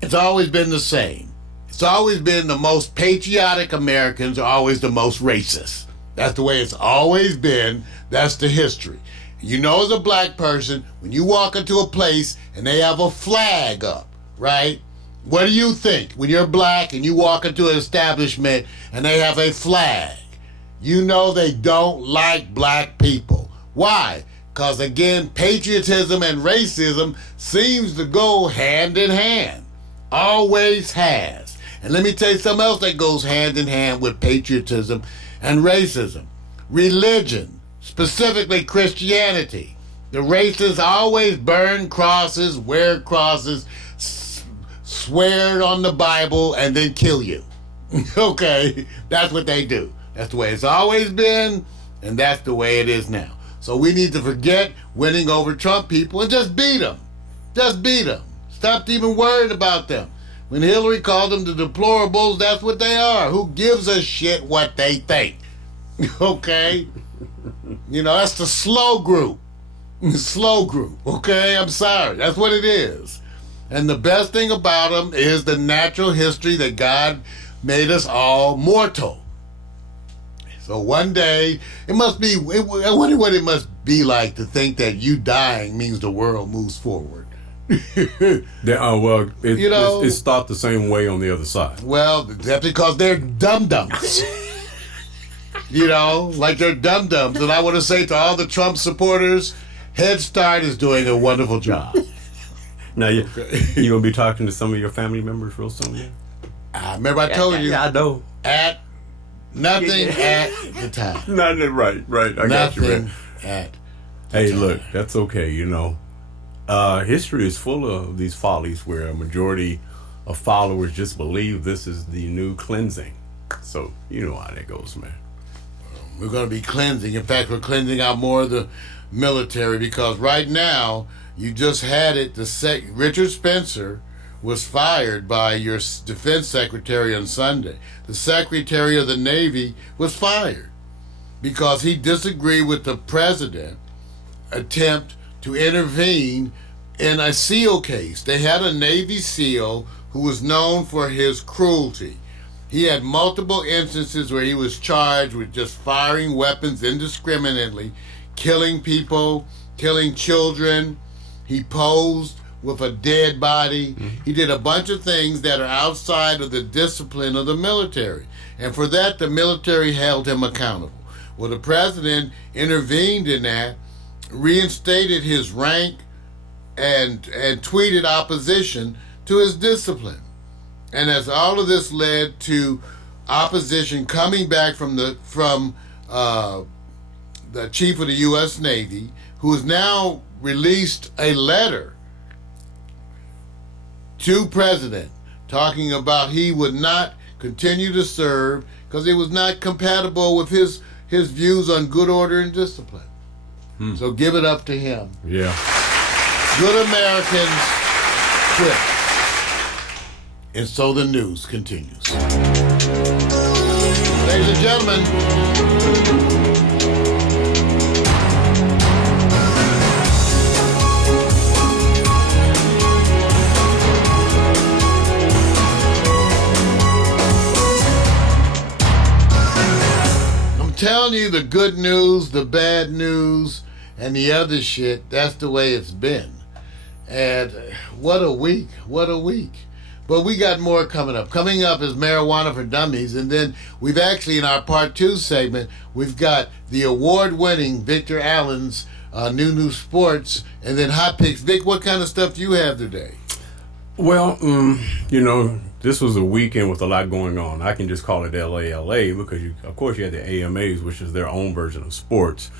It's always been the same. It's always been the most patriotic Americans are always the most racist. That's the way it's always been. That's the history. You know, as a black person, when you walk into a place and they have a flag up, right? What do you think when you're black and you walk into an establishment and they have a flag? You know they don't like black people. Why? Because again, patriotism and racism seems to go hand in hand. Always has. And let me tell you something else that goes hand in hand with patriotism and racism. Religion, specifically Christianity. The racists always burn crosses, wear crosses, swear on the Bible, and then kill you. Okay? That's what they do. That's the way it's always been, and that's the way it is now. So we need to forget winning over Trump people and just beat them. Just beat them. Stop even worrying about them. When Hillary called them the deplorables, that's what they are. Who gives a shit what they think? Okay? You know, that's the slow group. Slow group. Okay? I'm sorry. That's what it is. And the best thing about them is the natural history that God made us all mortal. So one day, I wonder what it must be like to think that you dying means the world moves forward. It's thought the same way on the other side. Well, that's because they're dum-dums. You know, like they're dum-dums. And I want to say to all the Trump supporters, Head Start is doing a wonderful job. Now, you going to be talking to some of your family members real soon? Yeah? Remember I told you. Yeah, I know. Nothing at the time. Nothing, right. I got you, man. At Hey, look, that's okay, you know. History is full of these follies where a majority of followers just believe this is the new cleansing. So, you know how that goes, man. We're going to be cleansing. In fact, we're cleansing out more of the military because right now, you just had it. Richard Spencer was fired by your defense secretary on Sunday. The Secretary of the Navy was fired because he disagreed with the president's attempt to intervene in a SEAL case. They had a Navy SEAL who was known for his cruelty. He had multiple instances where he was charged with just firing weapons indiscriminately, killing people, killing children. He posed with a dead body. He did a bunch of things that are outside of the discipline of the military. And for that, the military held him accountable. Well, the president intervened in that, reinstated his rank, and tweeted opposition to his discipline. And as all of this led to opposition coming back from the chief of the U.S. Navy, who has now released a letter to president talking about he would not continue to serve because it was not compatible with his views on good order and discipline. So give it up to him. Yeah. Good Americans quit. And so the news continues. Ladies and gentlemen, telling you the good news, the bad news, and the other shit, that's the way it's been. And what a week. But we got more coming up. Coming up is Marijuana for Dummies, and then we've actually, in our part 2 segment, we've got the award-winning Victor Allen's New Sports, and then Hot Picks. Vic, what kind of stuff do you have today? Well, you know, this was a weekend with a lot going on. I can just call it LA because, of course, you had the AMAs, which is their own version of sports.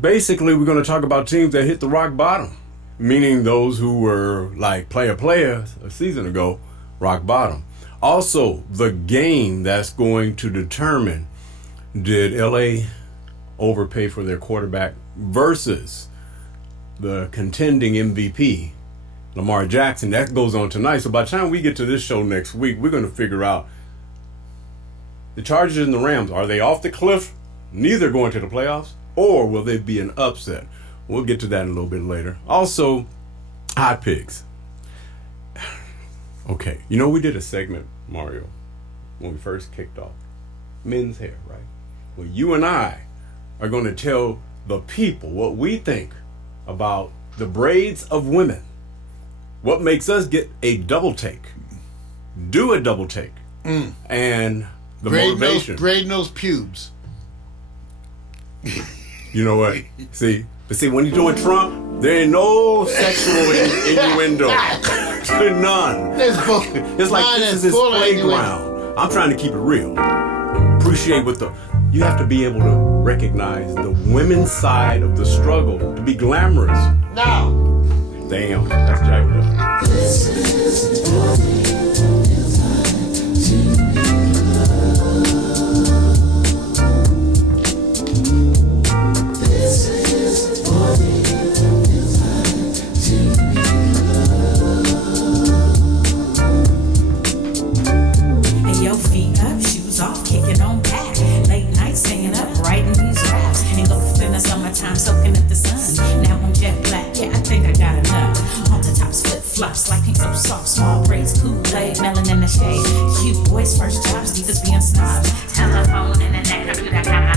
Basically, we're going to talk about teams that hit the rock bottom, meaning those who were like player a season ago, rock bottom. Also, the game that's going to determine did LA overpay for their quarterback versus the contending MVP, Lamar Jackson. That goes on tonight. So by the time we get to this show next week, we're going to figure out the Chargers and the Rams. Are they off the cliff neither going to the playoffs or will they be an upset? We'll get to that in a little bit later. Also, hot picks. Okay, you know we did a segment, Mario, when we first kicked off. Men's hair, right? Well, you and I are going to tell the people what we think about the braids of women. What makes us get a double take, do a double take, and the motivation. Braiding those pubes. You know what? See, when you're doing Trump, there ain't no sexual innuendo. None. It's like this is his playground. I'm trying to keep it real. Appreciate you have to be able to recognize the women's side of the struggle to be glamorous. No. Damn, that's jacked up. Hey, yo, feet up, shoes off, kicking on back. Late night staying up, writing these raps. Ain't gonna spend the summertime soaking up the sun. Now I'm jet black, yeah, I think I got enough. On the tops, flip flops, like pink so soft, small braids, Kool-Aid, melon in the shade. Cute boys, first jobs, niggas being snobs. Telephone in the neck, I do that kind of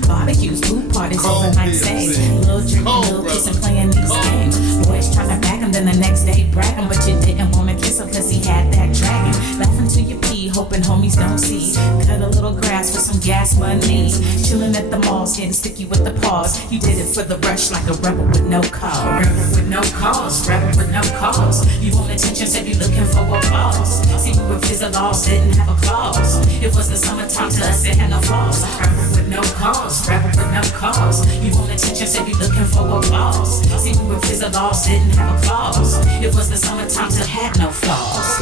that. Barbecues, food parties, overnight stays. Little drinking, little kissing, playing these games. Boys trying to back him, then the next day bragging, but you didn't want to kiss him cause he had that dragon. Laughing till you pee, hoping homies don't see. Cut a little grass for some gas money. Chilling at the malls, getting sticky with the paws. You did it for the rush like a rebel with no cause. Rebel with no cause, rebel with no cause. You want attention, said you looking for applause. See, we were fizzle laws, didn't have a clause. It was the summertime to us, it had no flaws. Rebel with no cause, rebel with no cause. You want attention, said you looking for applause. See, we were fizzle laws, didn't have a clause. It was the summertime to had no flaws.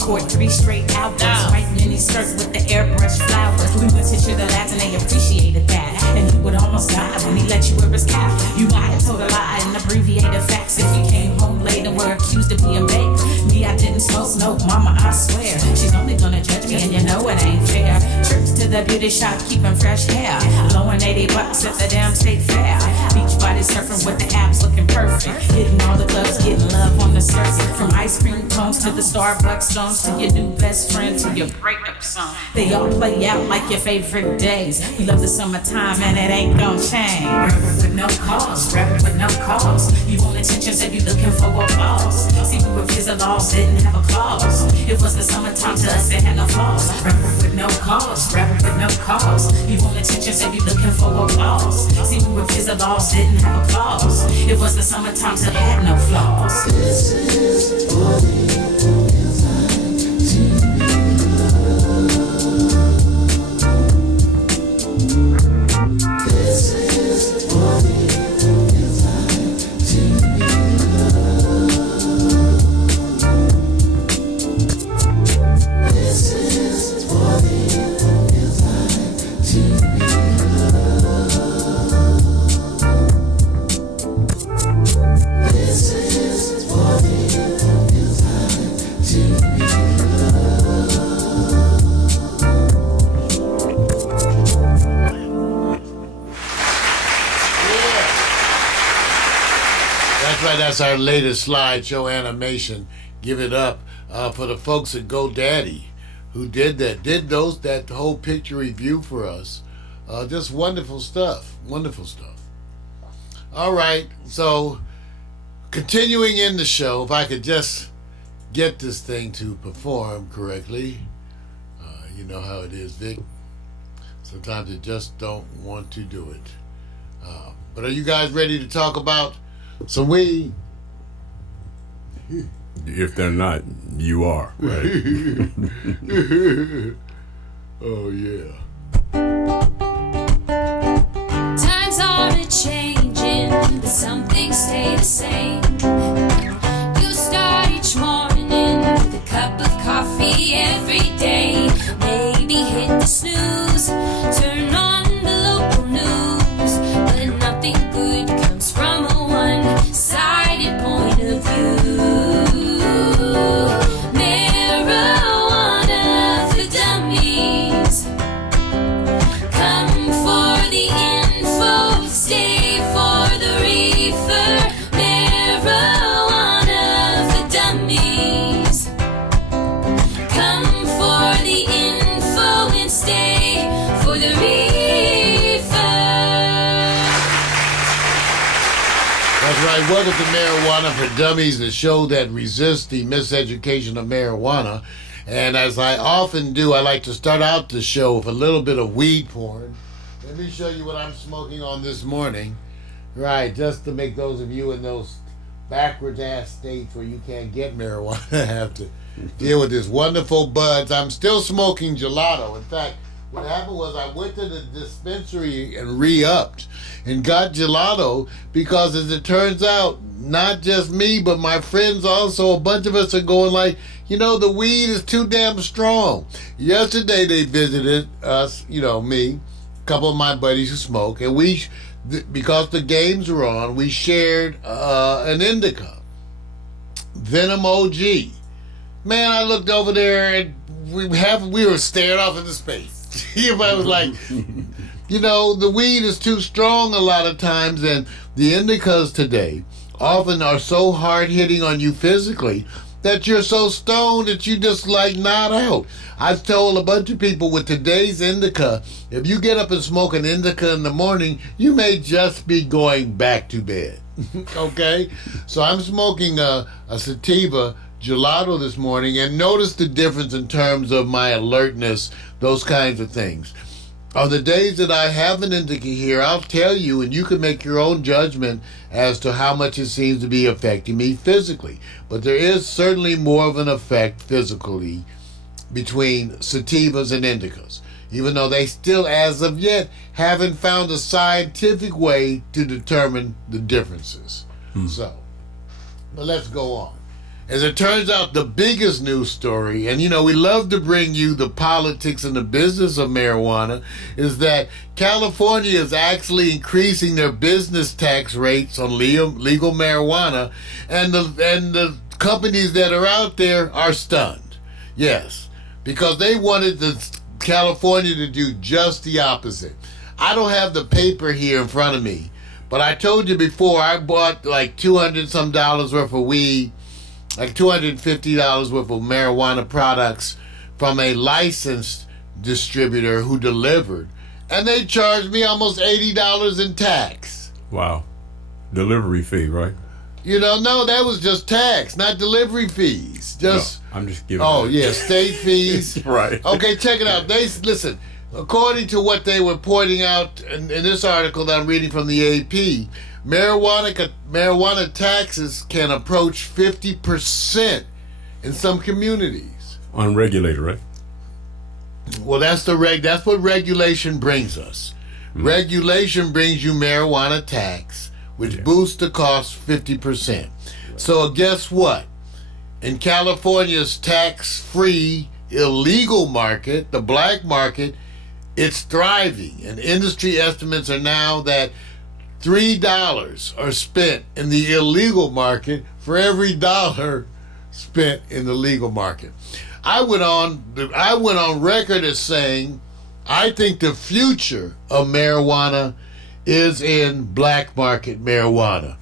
Court, 3 straight hours, right mini skirt with the airbrush flowers. We went to the labs and they appreciated that. And he would almost die when he let you wear his cap. You might have told a lie and abbreviated facts. If you came home late and were accused of being baked. Me, I didn't smoke, no, mama, I swear. She's only gonna judge me and you know it ain't fair. Trips to the beauty shop, keeping fresh hair. Blowing $80 at the damn state fair. Beach body surfing with the abs looking perfect. Hitting all the clubs, getting love on the surface. From ice cream cones to the Starbucks songs, to your new best friend, to your breakup song. They all play out like your favorite days. We love the summertime and it ain't gon' change. Rebel with no cause, rebel with no cause. You want attention, said you looking for applause. See, we were fizzle laws, didn't have a clause. It was the summertime to us, it had no flaws. Rebel with no cause, rebel with no cause. You want attention, said you looking for applause. See, we were fizzle laws, didn't have a clause. It was the summertime to had no flaws. This is what That's our latest slideshow animation. Give it up for the folks at GoDaddy who did that whole picture review for us. Just wonderful stuff. All right, so continuing in the show, if I could just get this thing to perform correctly. You know how it is, Vic. Sometimes you just don't want to do it. But are you guys ready to talk about some weed? If they're not, you are, right? Oh, yeah. Times are a-changing, but some things stay the same. You start each morning with a cup of coffee coffee every day. Maybe hit the snooze, turn on the local news, but nothing good comes from a one-sided point of view. Marijuana for dummies. Come for the info, stay for the reefer. Marijuana for dummies. Come for the info and stay for the reefer. That's right. Welcome to Marijuana for Dummies, the show that resists the miseducation of marijuana. And as I often do, I like to start out the show with a little bit of weed porn. Let me show you what I'm smoking on this morning. Right, just to make those of you in those backwards ass states where you can't get marijuana have to deal with this wonderful buds. I'm still smoking gelato. In fact, what happened was I went to the dispensary and re-upped and got gelato because, as it turns out, not just me, but my friends also, a bunch of us are going like, you know, the weed is too damn strong. Yesterday they visited us, you know, me, a couple of my buddies who smoke, and we, because the games were on, we shared an indica, Venom OG. Man, I looked over there and we were staring off into space. Everybody was like, you know, the weed is too strong a lot of times, and the indicas today often are so hard hitting on you physically that you're so stoned that you just like nod out. I've told a bunch of people with today's indica, if you get up and smoke an indica in the morning, you may just be going back to bed. Okay? So I'm smoking a sativa gelato this morning, and notice the difference in terms of my alertness, those kinds of things. On the days that I have an indica here, I'll tell you, and you can make your own judgment as to how much it seems to be affecting me physically. But there is certainly more of an effect physically between sativas and indicas, even though they still, as of yet, haven't found a scientific way to determine the differences. So, but let's go on. As it turns out, the biggest news story, and you know, we love to bring you the politics and the business of marijuana, is that California is actually increasing their business tax rates on legal marijuana, and the companies that are out there are stunned. Yes, because they wanted California to do just the opposite. I don't have the paper here in front of me, but I told you before, I bought like $200 some worth of weed, like $250 worth of marijuana products from a licensed distributor who delivered, and they charged me almost $80 in tax. Wow. Delivery fee, right? You know, no, that was just tax, not delivery fees. Just no, I'm just giving. Oh yeah, state fees. Right. Okay, check it out. Listen. According to what they were pointing out in this article that I'm reading from the AP, marijuana taxes can approach 50% in some communities. Unregulated, right? Well, that's what regulation brings us. Regulation brings you marijuana tax, which boosts the cost 50%. So guess what? In California's tax-free illegal market, the black market, it's thriving, and industry estimates are now that $3 are spent in the illegal market for every dollar spent in the legal market. I went on record as saying I think the future of marijuana is in black market marijuana.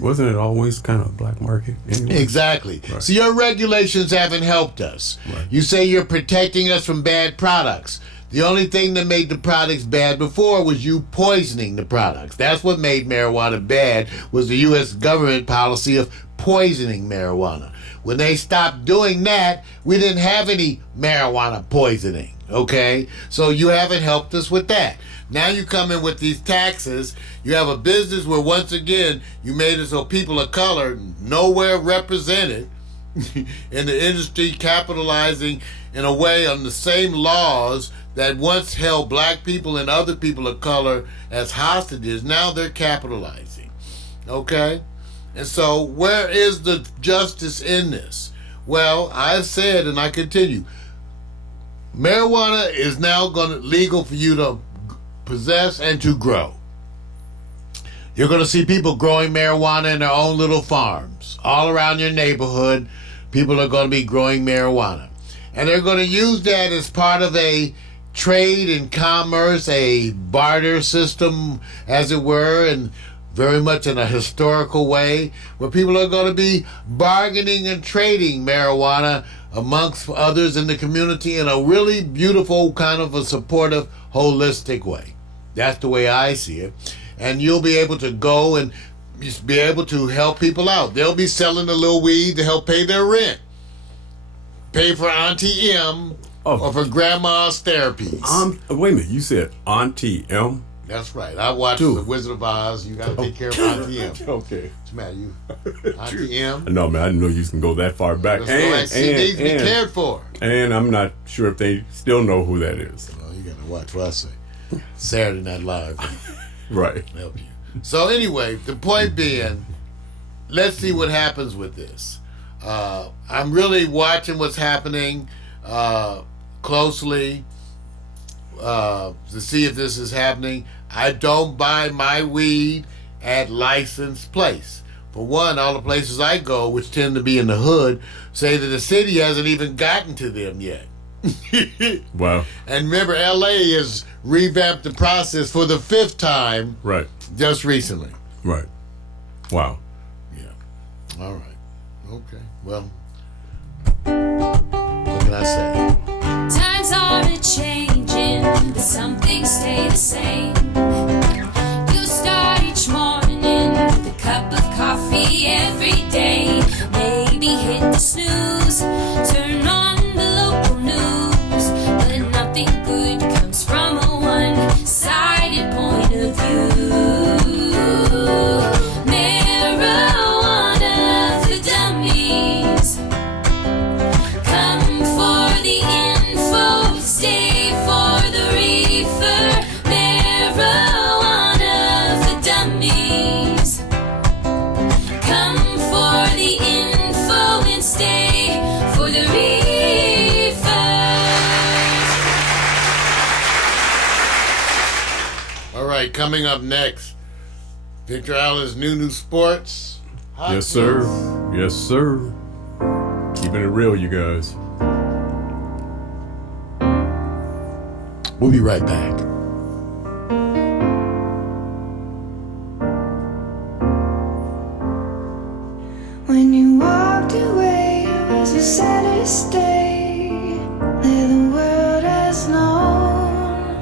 Wasn't it always kind of black market anyway? Exactly. Right. So your regulations haven't helped us. Right. You say you're protecting us from bad products. The only thing that made the products bad before was you poisoning the products. That's what made marijuana bad, was the U.S. government policy of poisoning marijuana. When they stopped doing that, we didn't have any marijuana poisoning, okay? So you haven't helped us with that. Now you come in with these taxes. You have a business where, once again, you made it so people of color nowhere represented in the industry, capitalizing in a way on the same laws that once held black people and other people of color as hostages. Now they're capitalizing, okay? And so where is the justice in this? Well, I've said, and I continue, marijuana is now legal for you to possess and to grow. You're going to see people growing marijuana in their own little farms. All around your neighborhood, people are going to be growing marijuana. And they're going to use that as part of a trade and commerce, a barter system, as it were, and very much in a historical way, where people are going to be bargaining and trading marijuana amongst others in the community in a really beautiful, kind of a supportive, holistic way. That's the way I see it. And you'll be able to go and just be able to help people out. They'll be selling a little weed to help pay their rent, pay for Auntie M, or for Grandma's therapies. Wait a minute, you said Auntie M? That's right. I watched The Wizard of Oz. You got to take care of Auntie M. Okay. What's the matter? You, Auntie M? No, man, I didn't know you can go that far back. Let's go back. She needs to be cared for. And I'm not sure if they still know who that is. Well, you got to watch what I say. Saturday Night Live. Right. Help you. So anyway, the point being, let's see what happens with this. I'm really watching what's happening closely to see if this is happening. I don't buy my weed at licensed place. For one, all the places I go, which tend to be in the hood, say that the city hasn't even gotten to them yet. Wow. And remember, LA has revamped the process for the 5th time. Right. Just recently. Right. Wow. Yeah. All right. Okay. Well, what can I say? Times are a-changing, but some things stay the same. You start each morning with a cup of coffee every day. Maybe hit the snooze, turn on the local news, but nothing good comes from a one-sided point of view. Marijuana for dummies. Come for the info, stay for the reefer. Marijuana for dummies. Come for the info and stay for the reefer. All right, coming up next, Victor Allen's New Sports. Hot Yes, sir. News. Yes, sir. Keeping it real, you guys. We'll be right back. When you walked away, it was the saddest day that the world has known.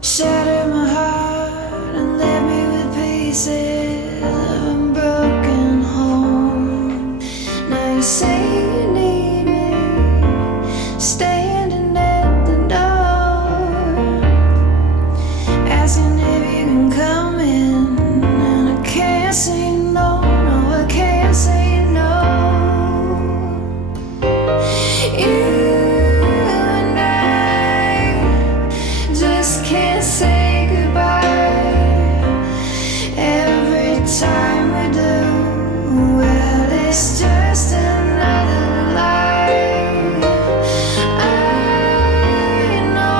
Shattered my heart and left me with pieces of a broken home. Now you say you need me, standing at the door, asking if you can come in, and I can't say no, no, I can't say no. You and I just can't say goodbye. Every time we do, well, it's just another lie. I know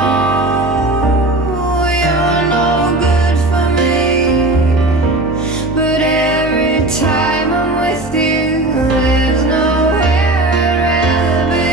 you're no good for me, but every time I'm with you, there's nowhere I'd rather be.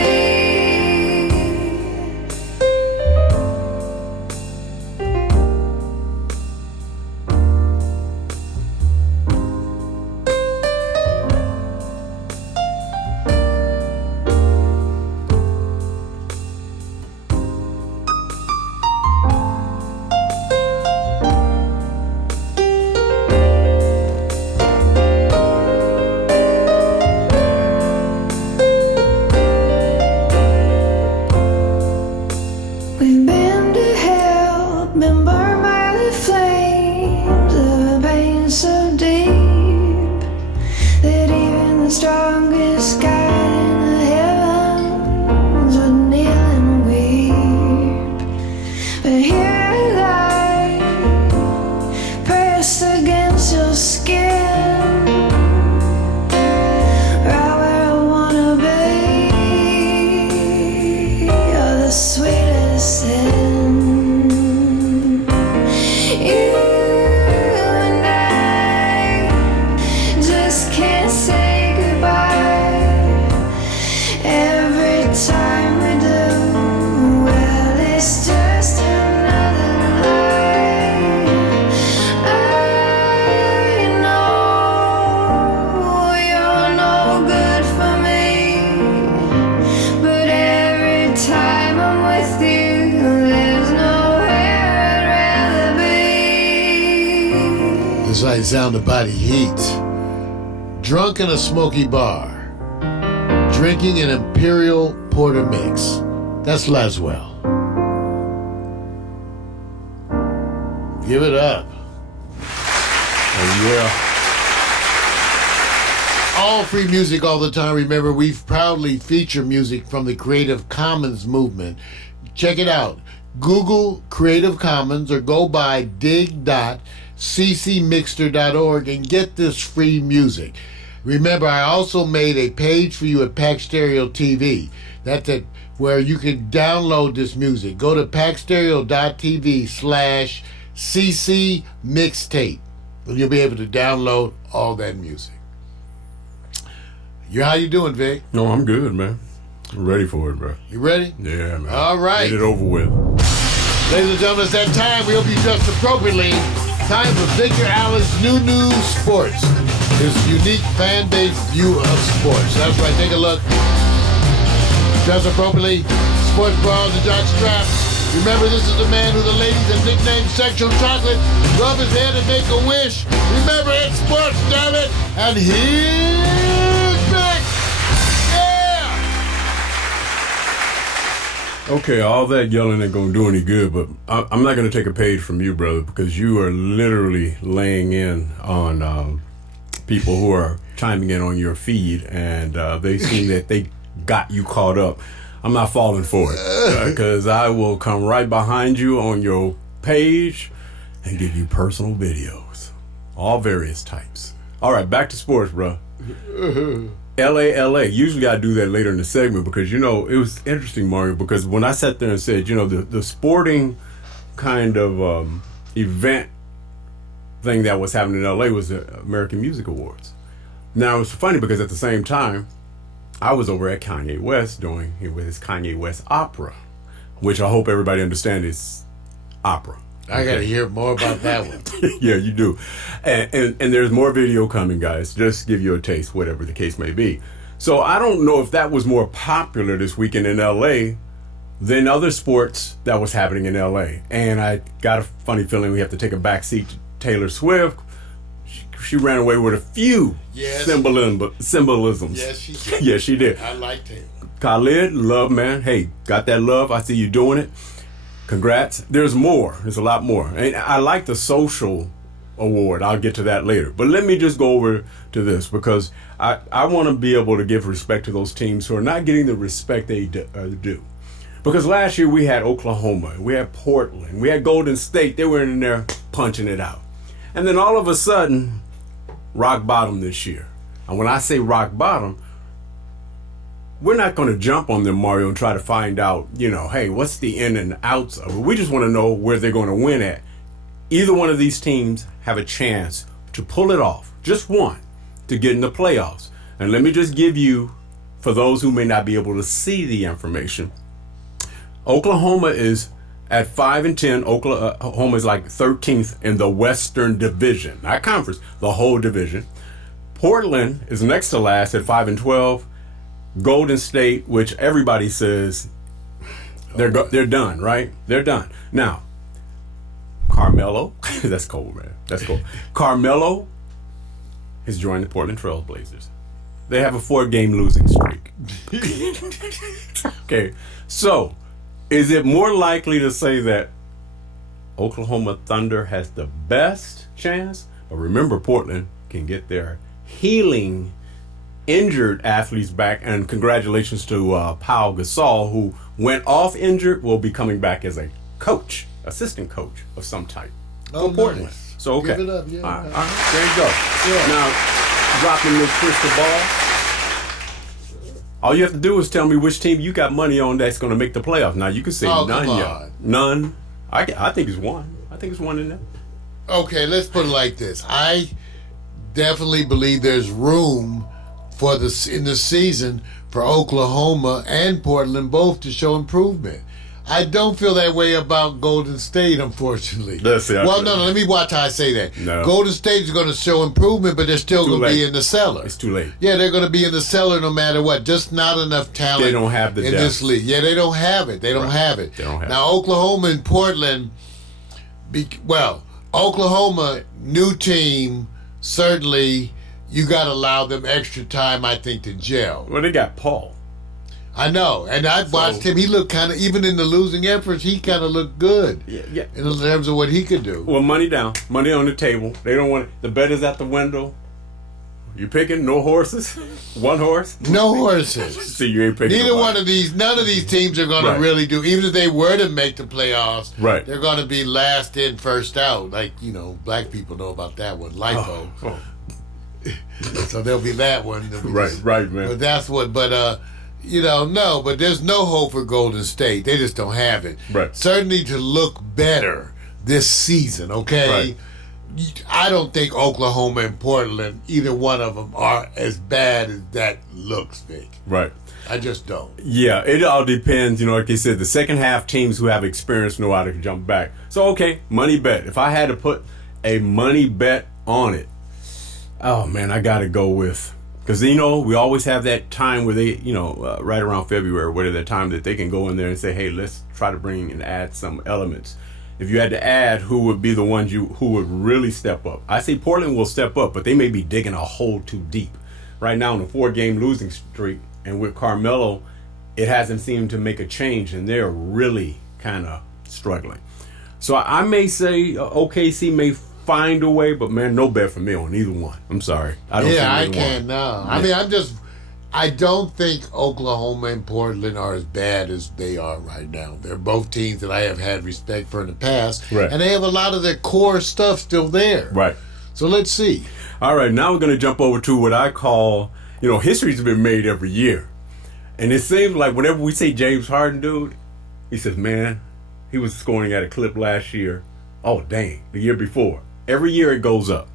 sound the body heat. Drunk in a smoky bar. Drinking an Imperial Porter mix. That's Laswell. Give it up. Oh, yeah. All free music all the time. Remember, we proudly feature music from the Creative Commons movement. Check it out. Google Creative Commons or go by dig.ccmixter.org and get this free music. Remember, I also made a page for you at Pax Stereo TV. That's it, where you can download this music. Go to paxstereo.tv/CC Mixtape. And you'll be able to download all that music. How you doing, Vic? No, I'm good, man. I'm ready for it, bro. You ready? Yeah, man. All right. Get it over with. Ladies and gentlemen, it's that time. We hope you dressed appropriately. Time for Victor Allen's New News Sports. His unique fan-based view of sports. That's right. Take a look. Dress appropriately. Sports bras and jock straps. Remember, this is the man who the ladies have nicknamed Sexual Chocolate. Rub his head and make a wish. Remember, it's sports, damn it. And here's Vic. Yeah! Okay, all that yelling ain't gonna do any good, but I'm not gonna take a page from you, brother, because you are literally laying in on people who are chiming in on your feed, and they see that they got you caught up. I'm not falling for it, because I will come right behind you on your page and give you personal videos, all various types. All right, back to sports, bro. LA. Usually I do that later in the segment because, you know, it was interesting, Mario, because when I sat there and said, you know, the sporting kind of event thing that was happening in LA was the American Music Awards. Now, it's funny because at the same time, I was over at Kanye West doing with his Kanye West opera, which I hope everybody understands is opera. I got to hear more about that one. Yeah, you do. And there's more video coming, guys. Just give you a taste, whatever the case may be. So I don't know if that was more popular this weekend in LA than other sports that was happening in LA. And I got a funny feeling we have to take a backseat to Taylor Swift. She ran away with a few symbolisms. Yes, she did. Yes, she did. I liked it. Khalid, love, man. Hey, got that love. I see you doing it. Congrats. There's more. There's a lot more. And I like the social award. I'll get to that later. But let me just go over to this because I want to be able to give respect to those teams who are not getting the respect they do. Because last year we had Oklahoma, we had Portland, we had Golden State. They were in there punching it out. And then all of a sudden, rock bottom this year. And when I say rock bottom, we're not going to jump on them, Mario, and try to find out, you know, hey, what's the in and outs of it? We just want to know where they're going to win at. Either one of these teams have a chance to pull it off, just one, to get in the playoffs. And let me just give you, for those who may not be able to see the information, Oklahoma is at 5-10. Oklahoma is like 13th in the Western Division, not conference, the whole division. Portland is next to last at 5-12. Golden State, which everybody says they're done, right? They're done. Now, Carmelo, that's cold, man. That's cold. Carmelo has joined the Portland Trail Blazers. They have a 4-game losing streak. Okay, so is it more likely to say that Oklahoma Thunder has the best chance? But remember, Portland can get their healing injured athletes back, and congratulations to Pau Gasol, who went off injured, will be coming back as a coach, assistant coach of some type for Portland. Nice. So okay, Give it up, yeah. all right, there you go. Yeah. Now, dropping the crystal ball. All you have to do is tell me which team you got money on that's going to make the playoffs. Now you can say none yet. None. I think it's one. I think it's one in there. Okay, let's put it like this. I definitely believe there's room for in the season for Oklahoma and Portland both to show improvement. I don't feel that way about Golden State, unfortunately. That's it. Well, no, let me watch how I say that. No. Golden State is going to show improvement, but they're still going to be in the cellar. It's too late. Yeah, they're going to be in the cellar no matter what. Just not enough talent. They don't have the in depth. this league. Yeah, they don't have it. They don't have it. They don't have now, Oklahoma and Portland, Oklahoma, new team, certainly you got to allow them extra time, I think, to gel. Well, they got Paul. I know, and I watched him. He looked kind of, even in the losing efforts, he kind of looked good. Yeah. In terms of what he could do. Well, money down, money on the table. They don't want the bet is out the window. You picking no horses, one horse? No horses. See, you ain't picking. Neither one of these, none of these teams are going to really do. Even if they were to make the playoffs, they're going to be last in, first out. Like black people know about that one, LIFO. Oh. So there'll be that one. Right, man. But that's what. But no. But there's no hope for Golden State. They just don't have it. Right. Certainly to look better this season. Okay. Right. I don't think Oklahoma and Portland, either one of them, are as bad as that looks, Vic. Right. I just don't. Yeah, it all depends. Like they said, the second half teams who have experience know how to jump back. So, okay, money bet. If I had to put a money bet on it, oh, man, I got to go with, because, we always have that time where they, right around February, where that time that they can go in there and say, hey, let's try to bring and add some elements. If you had to add, who would be the ones who would really step up? I say Portland will step up, but they may be digging a hole too deep. Right now, in a 4-game losing streak, and with Carmelo, it hasn't seemed to make a change, and they're really kind of struggling. So I may say OKC may find a way, but man, no bet for me on either one. I'm sorry. I can't. No, I mean, I don't think Oklahoma and Portland are as bad as they are right now. They're both teams that I have had respect for in the past, and they have a lot of their core stuff still there. Right. So let's see. All right, now we're going to jump over to what I call, history's been made every year. And it seems like whenever we say James Harden, dude, he says, man, he was scoring at a clip last year. Oh, dang, the year before. Every year it goes up.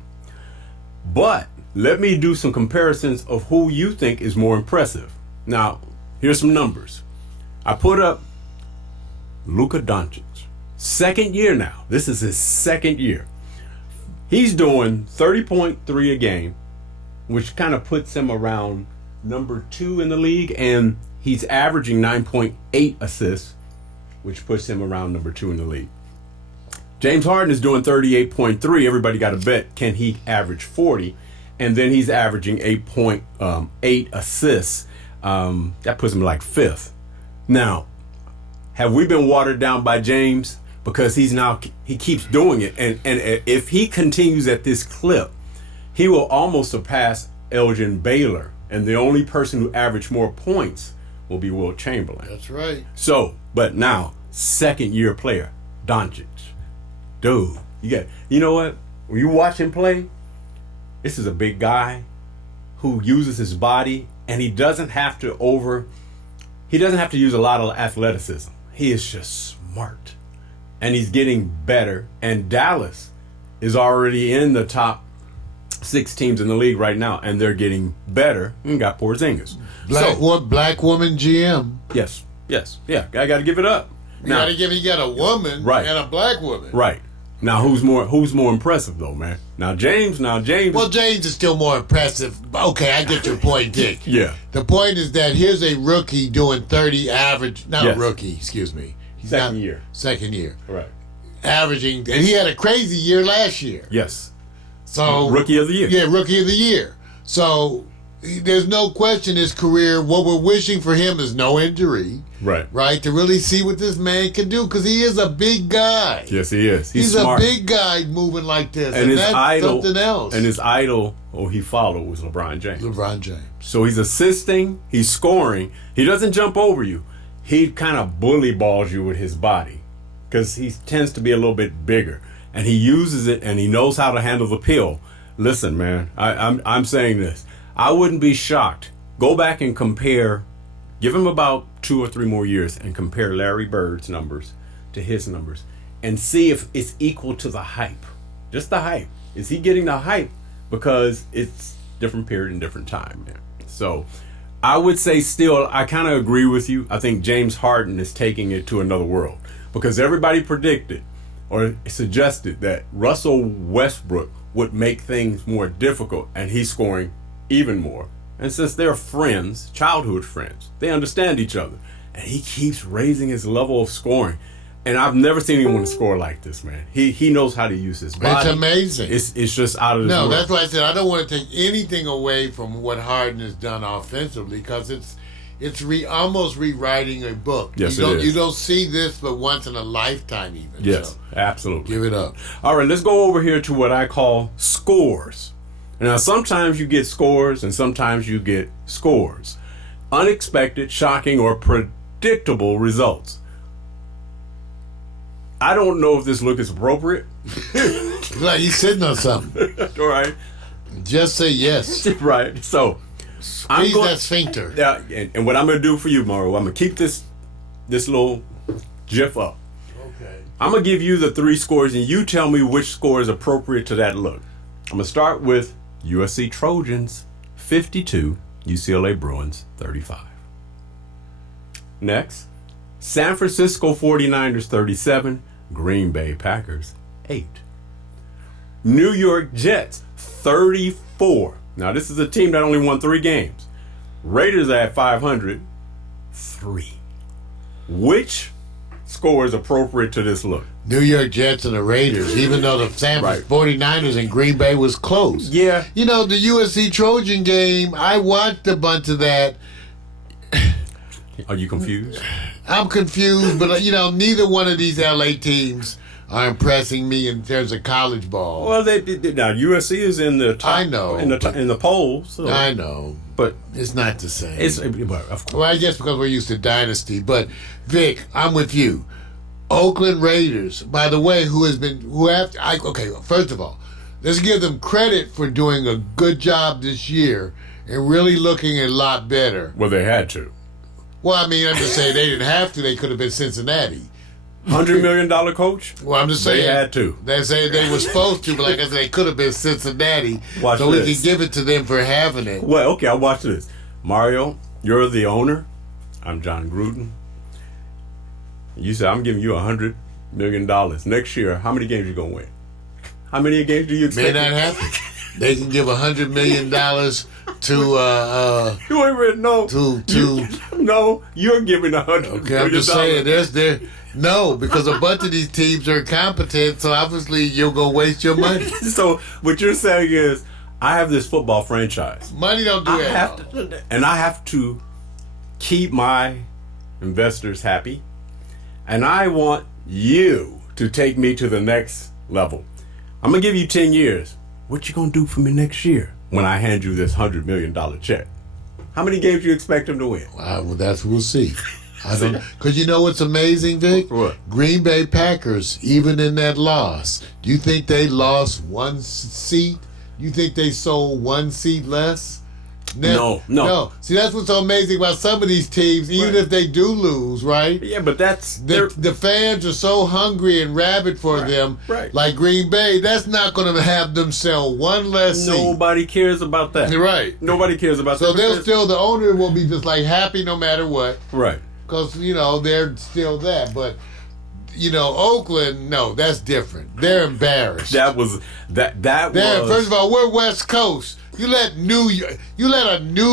But let me do some comparisons of who you think is more impressive. Now, here's some numbers. I put up Luka Doncic. Second year now. This is his second year. He's doing 30.3 a game, which kind of puts him around number 2 in the league, and he's averaging 9.8 assists, which puts him around number 2 in the league. James Harden is doing 38.3. Everybody got to bet, can he average 40? And then he's averaging 8.8 assists. That puts him like 5th. Now, have we been watered down by James? Because he keeps doing it. And if he continues at this clip, he will almost surpass Elgin Baylor. And the only person who averaged more points will be Wilt Chamberlain. That's right. So, but now, second year player, Doncic. Dude, you know what? When you watch him play, this is a big guy who uses his body, and he doesn't have to use a lot of athleticism. He is just smart. And he's getting better. And Dallas is already in the top 6 teams in the league right now, and they're getting better. And got Porzingis. Black woman GM. Yes. Yeah, I got to give it up. You got a woman and a black woman. Right. Now, who's more impressive, though, man? Now, James. Well, James is still more impressive. Okay, I get your point, Dick. Yeah. The point is that here's a rookie doing 30 average. A rookie, excuse me. He's Second year. Right. Averaging, and he had a crazy year last year. Yes. So Rookie of the year. Yeah, Rookie of the Year. So there's no question his career, what we're wishing for him is no injury. Right? To really see what this man can do, because he is a big guy. Yes, he is. He's smart. a big guy moving like this. And his that's idol, something else. And his idol, he followed, was LeBron James. LeBron James. So he's assisting, he's scoring. He doesn't jump over you. He kind of bully balls you with his body, because he tends to be a little bit bigger. And he uses it, and he knows how to handle the pill. Listen, man, I'm saying this. I wouldn't be shocked. Go back and compare. Give him about 2 or 3 more years and compare Larry Bird's numbers to his numbers and see if it's equal to the hype. Just the hype. Is he getting the hype? Because it's different period and different time, man. So I would say still, I kind of agree with you. I think James Harden is taking it to another world, because everybody predicted or suggested that Russell Westbrook would make things more difficult, and he's scoring even more. And since they're friends, childhood friends, they understand each other. And he keeps raising his level of scoring. And I've never seen anyone score like this, man. He knows how to use his body. It's amazing. It's just out of this world. That's why I said I don't want to take anything away from what Harden has done offensively, because it's almost rewriting a book. Yes, you it is. You don't see this but once in a lifetime even. Yes, So, absolutely. give it up. All right, let's go over here to what I call scores. Now, sometimes you get scores and sometimes you get scores. Unexpected, shocking, or predictable results. I don't know if this look is appropriate. Like he's sitting on something. All right. Just say yes. Right. So, Squeeze that sphincter. Yeah, and what I'm going to do for you, Mario, I'm going to keep this little GIF up. Okay. I'm going to give you the 3 scores, and you tell me which score is appropriate to that look. I'm going to start with USC Trojans 52, UCLA Bruins 35. Next, San Francisco 49ers 37, Green Bay Packers 8. New York Jets 34. Now, this is a team that only won 3 games. Raiders at 500, 3. Which score is appropriate to this look? New York Jets and the Raiders, even though the San Francisco 49ers and Green Bay was close. Yeah. You know, the USC Trojan game, I watched a bunch of that. Are you confused? I'm confused, but, neither one of these LA teams are impressing me in terms of college ball. Well, they now USC is in the top. I know, in the polls. So. I know, but it's not the same. Well, of course. Well, I guess because we're used to dynasty. But Vic, I'm with you. Oakland Raiders, by the way, first of all, let's give them credit for doing a good job this year and really looking a lot better. Well, they had to. Well, I mean, I'm just saying they didn't have to. They could have been Cincinnati. $100 million coach? Well, I'm just saying. They had to. They say they were supposed to, but like I said, they could have been Cincinnati. Watch so this. we can give it to them for having it. Well, okay, I'll watch this. Mario, you're the owner. I'm John Gruden. You said I'm giving you $100 million. Next year, how many games you going to win? How many games do you expect? May not happen. They can give $100 million to You ain't ready, no. No, you're giving $100 million. Okay, I'm just saying, no, because a bunch of these teams are incompetent, so obviously you're going to waste your money. So what you're saying is, I have this football franchise. Money don't do that. I have to keep my investors happy, and I want you to take me to the next level. I'm going to give you 10 years. What you going to do for me next year when I hand you this $100 million check? How many games do you expect them to win? Well, we'll see. I don't, because you know what's amazing, Vic? What? Green Bay Packers, even in that loss, do you think they lost 1 seat? You think they sold 1 seat less? No. See, that's what's so amazing about some of these teams, even if they do lose, right? Yeah, but that's... The fans are so hungry and rabid for them, right. Like Green Bay, that's not going to have them sell 1 less seat. Nobody cares about that. You're right. Nobody cares about that. So they'll still, the owner will be just like happy no matter what. Right. Because, they're still that. But, Oakland, no, that's different. They're embarrassed. First of all, we're West Coast. You let a New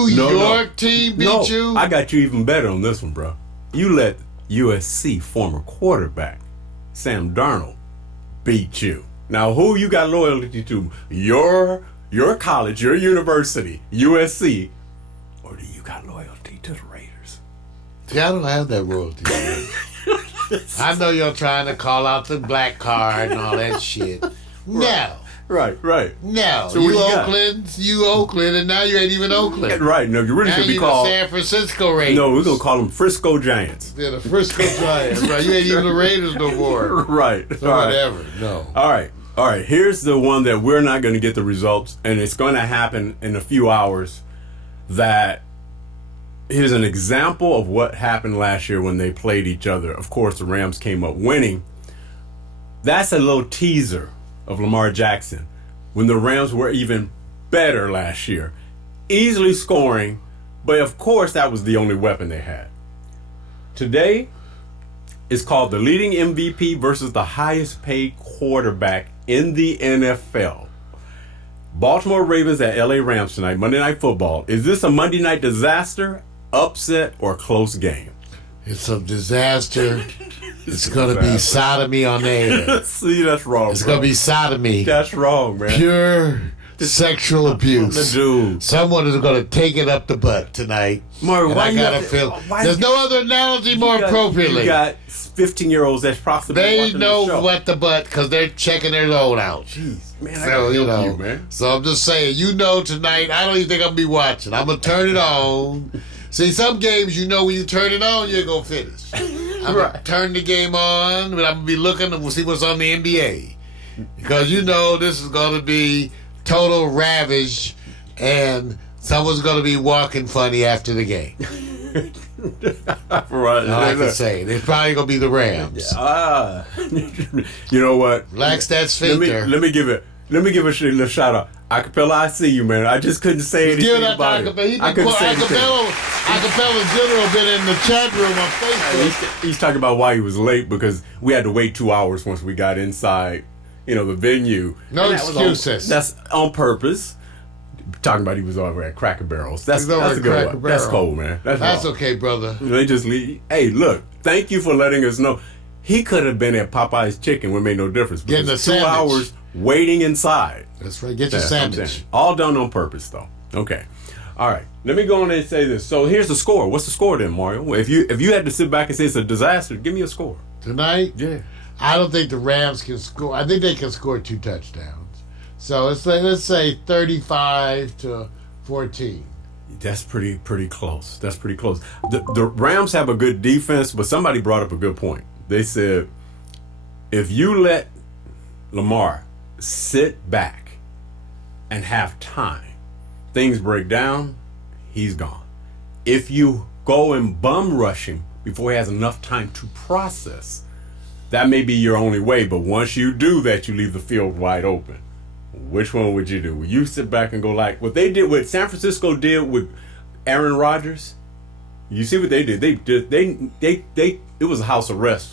York team beat you? I got you even better on this one, bro. You let USC former quarterback Sam Darnold beat you. Now, who you got loyalty to? Your college, your university, USC, or do you got loyalty to the Raiders? See, I don't have that loyalty. I know you're trying to call out the black card and all that shit. No. Right. No. So you Oakland, and now you ain't even Oakland. Right. No, you really now should be you called the San Francisco Raiders. No, we're gonna call them Frisco Giants. Yeah, the Frisco Giants. Right. You ain't even the Raiders no more. Right. So whatever. No. All right. Here's the one that we're not going to get the results, and it's going to happen in a few hours. Here's an example of what happened last year when they played each other. Of course, the Rams came up winning. That's a little teaser of Lamar Jackson when the Rams were even better last year, easily scoring, but of course that was the only weapon they had. Today is called the leading MVP versus the highest paid quarterback in the NFL. Baltimore Ravens at LA Rams tonight, Monday Night Football. Is this a Monday night disaster, upset, or close game? It's a disaster. It's going to be sodomy on the air. See, that's wrong. It's going to be sodomy. That's wrong, man. Pure sexual abuse. Dude. Someone is going to take it up the butt tonight. Mario, and why I you gotta have to- feel. why There's you- no other analogy more appropriately. You got 15-year-olds that's possibly They watching the know show. what the butt because they're checking their load out. Jeez, man, I So gotta you help know, you, man. so I'm just saying, tonight. I don't even think I'm gonna be watching. I'm gonna turn it on. See, some games, when you turn it on, you're gonna finish. I'm gonna turn the game on, but I'm gonna be looking to see what's on the NBA because this is gonna be total ravage, and someone's gonna be walking funny after the game. Right. All I can say, they're probably gonna be the Rams. You know what? Relax that sphincter. Let me give a shout out. Acapella, I see you, man. I just couldn't say anything Give it up to about Acapella. it. I couldn't say anything. Acapella General been in the chat room on Facebook. He's talking about why he was late because we had to wait 2 hours once we got inside, the venue. No And that was excuses. That's on purpose. Talking about he was over at Cracker Barrels. That's He's over a at good Cracker one. That's Barrel. cold, man. That's wrong. okay, brother. They just leave. Hey, look. Thank you for letting us know. He could have been at Popeye's Chicken. Would made no difference. Getting Because a 2 sandwich. hours waiting inside. That's right. Get your That's what I'm sandwich. saying. All done on purpose, though. Okay. All right. Let me go on and say this. So here's the score. What's the score then, Mario? Well, if you had to sit back and say it's a disaster, give me a score. Tonight, Yeah. I don't think the Rams can score. I think they can score 2 touchdowns. So let's say 35-14. That's pretty close. That's pretty close. The Rams have a good defense, but somebody brought up a good point. They said if you let Lamar sit back and have time, things break down, he's gone. If you go and bum rush him before he has enough time to process, that may be your only way. But once you do that, you leave the field wide open. Which one would you do? Will you sit back and go like what they did, what San Francisco did with Aaron Rodgers? You see what they did? They it was a house arrest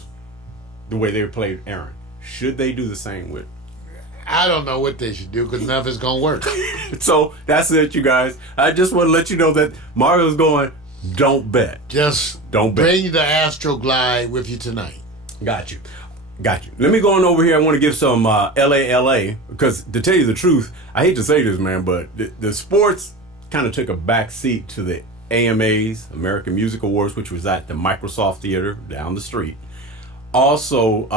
the way they played Aaron. Should they do the same with? I don't know what they should do because none of it's going to work. So that's it, you guys. I just want to let you know that Mario's going, don't bet. Just Don't bet. bring the Astroglide with you tonight. Got you. Let me go on over here. I want to give some LA, because to tell you the truth, I hate to say this, man, but the sports kind of took a back seat to the AMAs, American Music Awards, which was at the Microsoft Theater down the street. Also,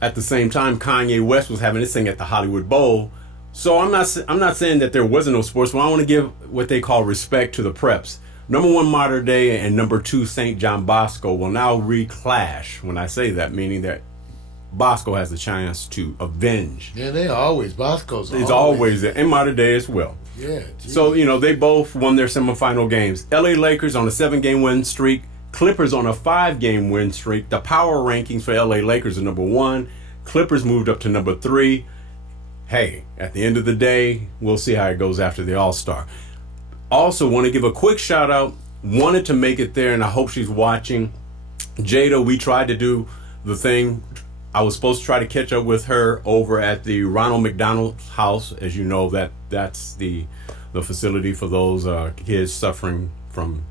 at the same time, Kanye West was having this thing at the Hollywood Bowl. So I'm not saying that there wasn't no sports, but I want to give what they call respect to the preps. Number 1, Mater Dei, and number 2, St. John Bosco will now reclash. When I say that, meaning that Bosco has a chance to avenge. Yeah, they always. Bosco's It's always there, and Mater Dei as well. Yeah. Geez. So, they both won their semifinal games. LA Lakers on a 7-game win streak. Clippers on a 5-game win streak. The power rankings for LA Lakers are number 1. Clippers moved up to number 3. Hey, at the end of the day, we'll see how it goes after the All-Star. Also, want to give a quick shout out. Wanted to make it there, and I hope she's watching. Jada, we tried to do the thing. I was supposed to try to catch up with her over at the Ronald McDonald House. As you know, that's the facility for those kids suffering from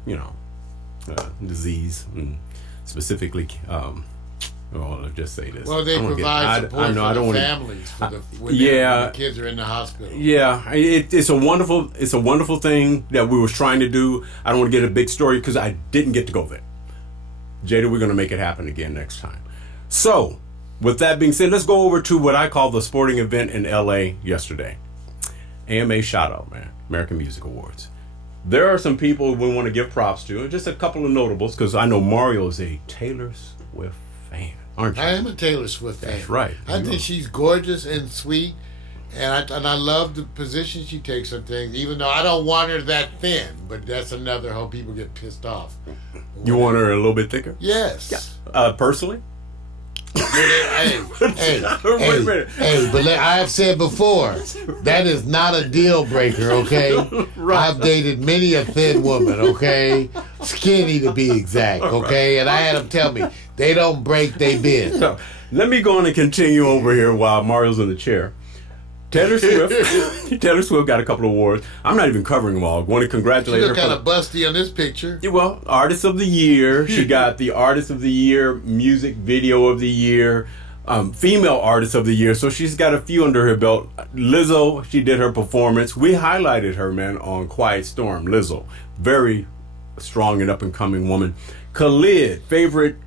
disease, and specifically. Well, I'll just say this. Well, they provide support for the families when the kids are in the hospital. Yeah, it's a wonderful thing that we was trying to do. I don't want to get a big story because I didn't get to go there. Jada, we're going to make it happen again next time. So, with that being said, let's go over to what I call the sporting event in LA yesterday. AMA shout out, man. American Music Awards. There are some people we want to give props to, just a couple of notables, because I know Mario is a Taylor Swift fan, aren't you? I am a Taylor Swift fan. That's right. I think she's gorgeous and sweet, and I love the position she takes on things, even though I don't want her that thin, but that's another how people get pissed off. You want her a little bit thicker? Yes. Personally? Hey, Wait a minute. but I have said before, that is not a deal breaker, okay? I've dated many a thin woman, okay? Skinny to be exact, okay? And I had them tell me, they don't break, they bend. So, let me go on and continue over here while Mario's in the chair. Taylor Swift. Taylor Swift got a couple of awards. I'm not even covering them all. I want to You congratulate her. look kind of busty on this picture. Yeah, well, Artist of the Year. She got the Artist of the Year, Music Video of the Year, Female Artist of the Year. So she's got a few under her belt. Lizzo, she did her performance. We highlighted her, man, on Quiet Storm. Lizzo, very strong and up and coming woman. Khalid, favorite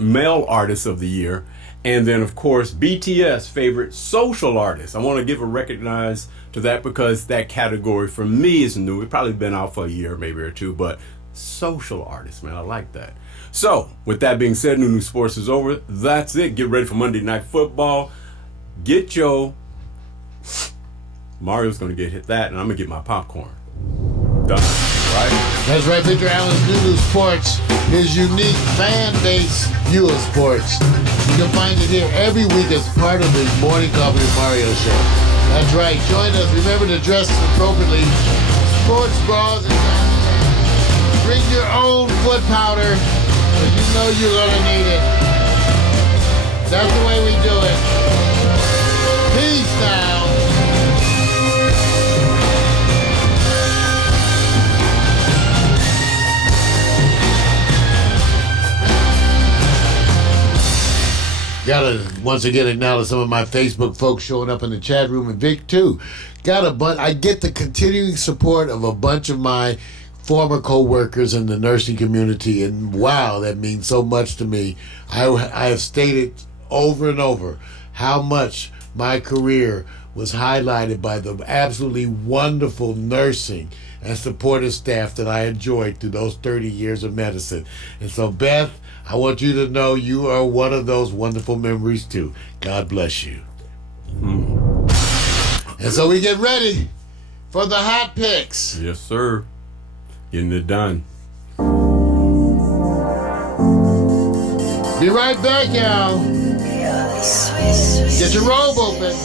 male artist of the year. And then, of course, BTS, favorite social artist. I want to give a recognize to that because that category for me is new. It's probably been out for a year, maybe or two, but social artist, man, I like that. So, with that being said, New Sports is over. That's it. Get ready for Monday Night Football. Get your... Mario's going to get hit that, and I'm going to get my popcorn. Done. Right? That's right, Victor Allen's New Sports, his unique fan base view of sports. You can find it here every week as part of the Morning Coffee with Mario show. That's right. Join us. Remember to dress appropriately. Sports bras and bring your own foot powder, because you know you're going to need it. That's the way we do it. Peace now. Gotta once again acknowledge some of my Facebook folks showing up in the chat room, and Vic too. I get the continuing support of a bunch of my former co-workers in the nursing community, and wow, that means so much to me. I have stated over and over how much my career was highlighted by the absolutely wonderful nursing and supportive staff that I enjoyed through those 30 years of medicine. And so, Beth, I want you to know you are one of those wonderful memories too. God bless you. And so we get ready for the hot picks. Yes, sir. Getting it done. Be right back, y'all. Get your robe open.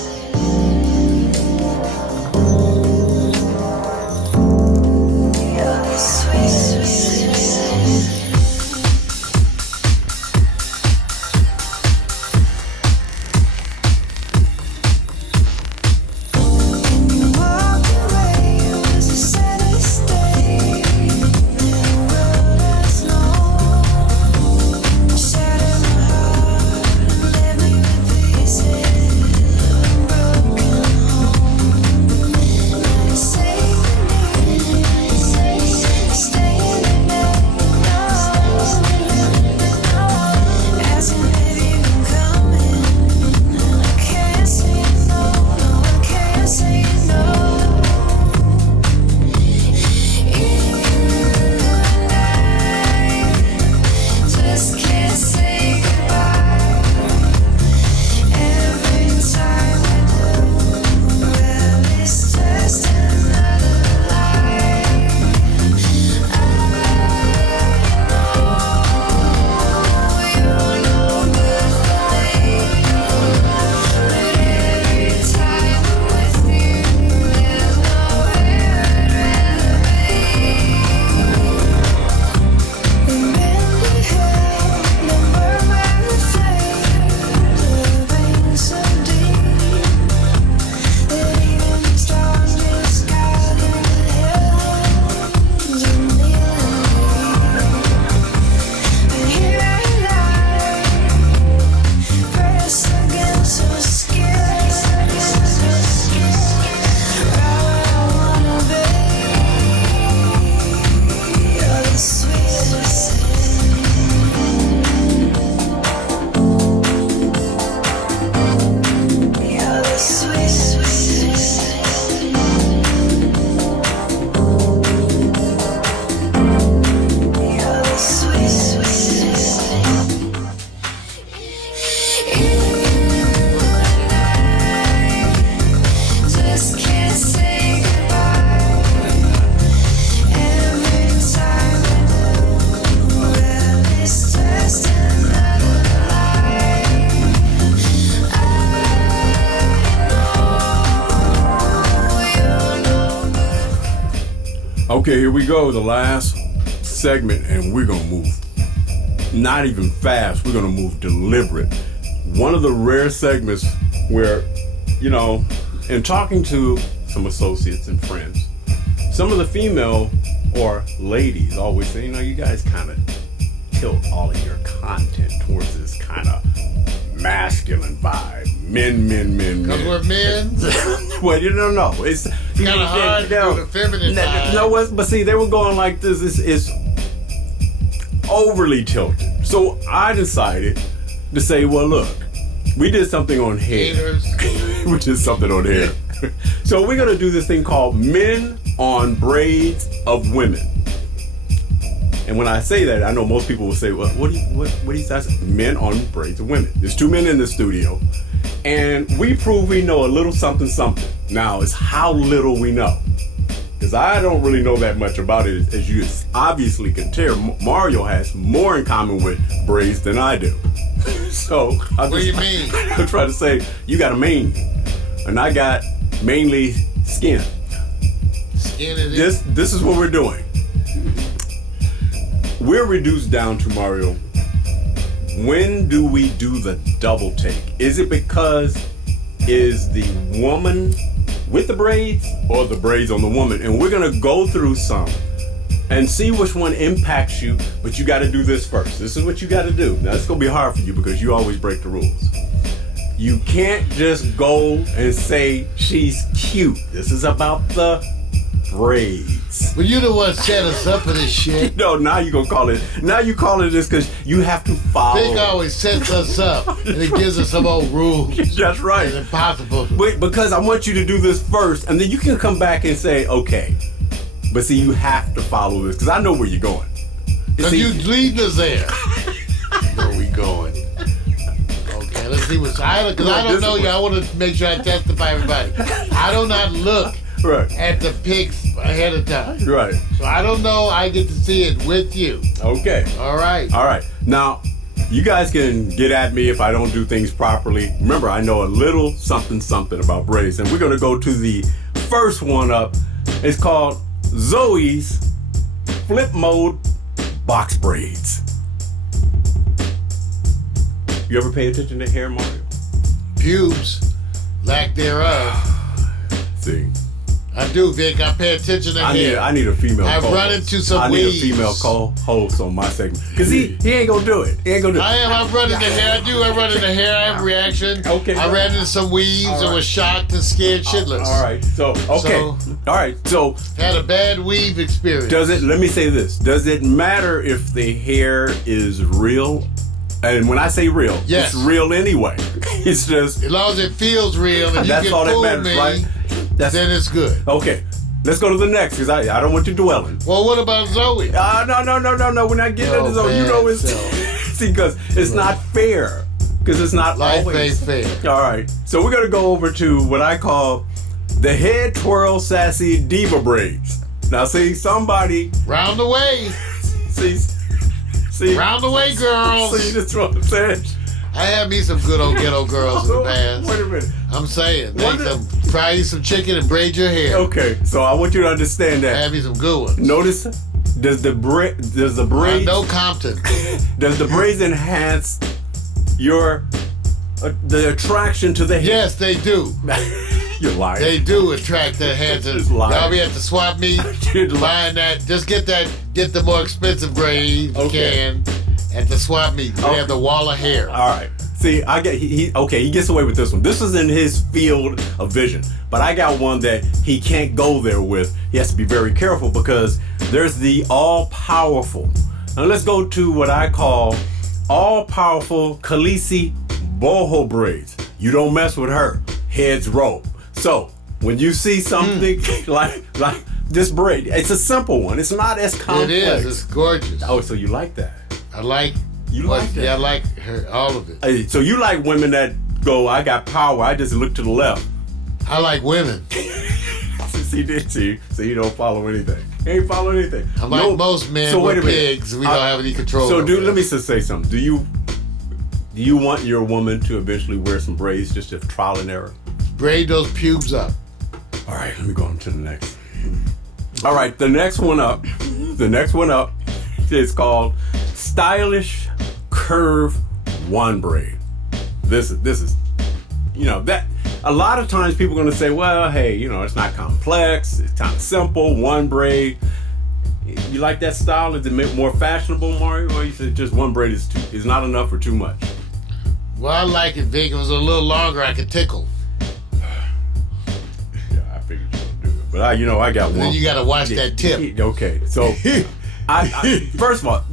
Okay, here we go, the last segment, and we're gonna move not even fast, we're gonna move deliberate. One of the rare segments where you know, in talking to some associates and friends, some of the female or ladies always say, you know, you guys kind of tilt all of your content towards this kind of masculine vibe. Men. Because we're men. Well, you don't know. It's kind of hard to do the feminine side. No, but see, they were going like this. It's overly tilted. So I decided to say, well, look, we did something on hair. Haters. We did something on hair. So we're going to do this thing called Men on Braids of Women. And when I say that, I know most people will say, well, what do you say? Men on Braids of Women. There's two men in the studio. And we prove we know a little something. Now, it's how little we know. Because I don't really know that much about it. As you obviously can tell, Mario has more in common with braids than I do. So, What do you mean? I'm trying to say, you got a mane. And I got mainly skin. Skin it is. This is what we're doing. We're reduced down to, Mario, when do we do the double take? Is it because is the woman with the braids or the braids on the woman? And we're going to go through some and see which one impacts you, but you got to do this first. This is what you got to do. Now, it's going to be hard for you because you always break the rules. You can't just go and say she's cute. This is about the braids. But you the one set us up for this shit. No, now you gonna call it. Now you call it this because you have to follow. Big always sets us up and it gives us some old rules. That's right. It's impossible. Wait, because I want you to do this first, and then you can come back and say, okay. But see, you have to follow this because I know where you're going. Because you leading us there. Where we going? Okay, let's see what's. Because I don't know you. I want to make sure I testify everybody. I do not look at the pics ahead of time. Right. So I don't know. I get to see it with you. Okay. All right. All right. Now, you guys can get at me if I don't do things properly. Remember, I know a little something about braids. And we're going to go to the first one up. It's called Zoe's Flip Mode Box Braids. You ever pay attention to hair, Mario? Pubes, lack thereof. See. I do, Vic. I pay attention to hair. I need a female I've co-host. run into some I need weeds. a female co-host on my segment. Because he ain't going to do it. He ain't going to do it. I'm running the hair. I run into hair. I have a reaction. Okay. I ran into some weeds and was shocked and scared shitless. All right. So, okay. All right. So, had a bad weave experience. let me say this. Does it matter if the hair is real? And when I say real, yes. It's real anyway. It's just. As long as it feels real and you that's can all that fool matters, me, right? then it's good. Okay. Let's go to the next because I don't want you dwelling. Well, what about Zoe? No. We're not getting into Zoe. You know it's. See, because it's not fair. Because it's not Life always ain't fair. All right. So we're going to go over to what I call the head twirl sassy diva braids. Now, see, somebody. Round the way. See. Round the way, girls. See, that's what I'm saying. I had me some good old ghetto girls in the past. Wait a minute. I'm saying, fry you some chicken and braid your hair. Okay, so I want you to understand that. I had me some good ones. Notice, does the braids? No Compton. Does the braids enhance your the attraction to the hair? Yes, they do. You're lying. They do attract that hands. Y'all be at the swap meet buying that. Just get the more expensive braid if you can at the swap meet. They have the wall of hair. All right. See, I get he gets away with this one. This is in his field of vision. But I got one that he can't go there with. He has to be very careful because there's the all-powerful. Now let's go to what I call all-powerful Khaleesi boho braids. You don't mess with her. Heads roll. So when you see something like this braid, it's a simple one. It's not as complex. It is. It's gorgeous. Oh, so you like that? I like. You like that? Yeah, I like her. All of it. Hey, so you like women that go, I got power. I just look to the left. I like women. See, you don't follow anything. You ain't follow anything. I'm like most men. So we're pigs. We don't have any control. So, dude, let me just say something. Do you want your woman to eventually wear some braids just if trial and error? Braid those pubes up. All right, let me go on to the next. All right, the next one up. The next one up is called Stylish Curve One Braid. This is, that a lot of times people are going to say, well, hey, it's not complex. It's kind of simple. One braid. You like that style? Is it more fashionable, Mario? Or you said just one braid is not enough or too much? Well, I like it, Vic. If it was a little longer, I could tickle. Yeah, I figured you would do it. But I got one. Then you got to watch that tip. Okay, so I first of all,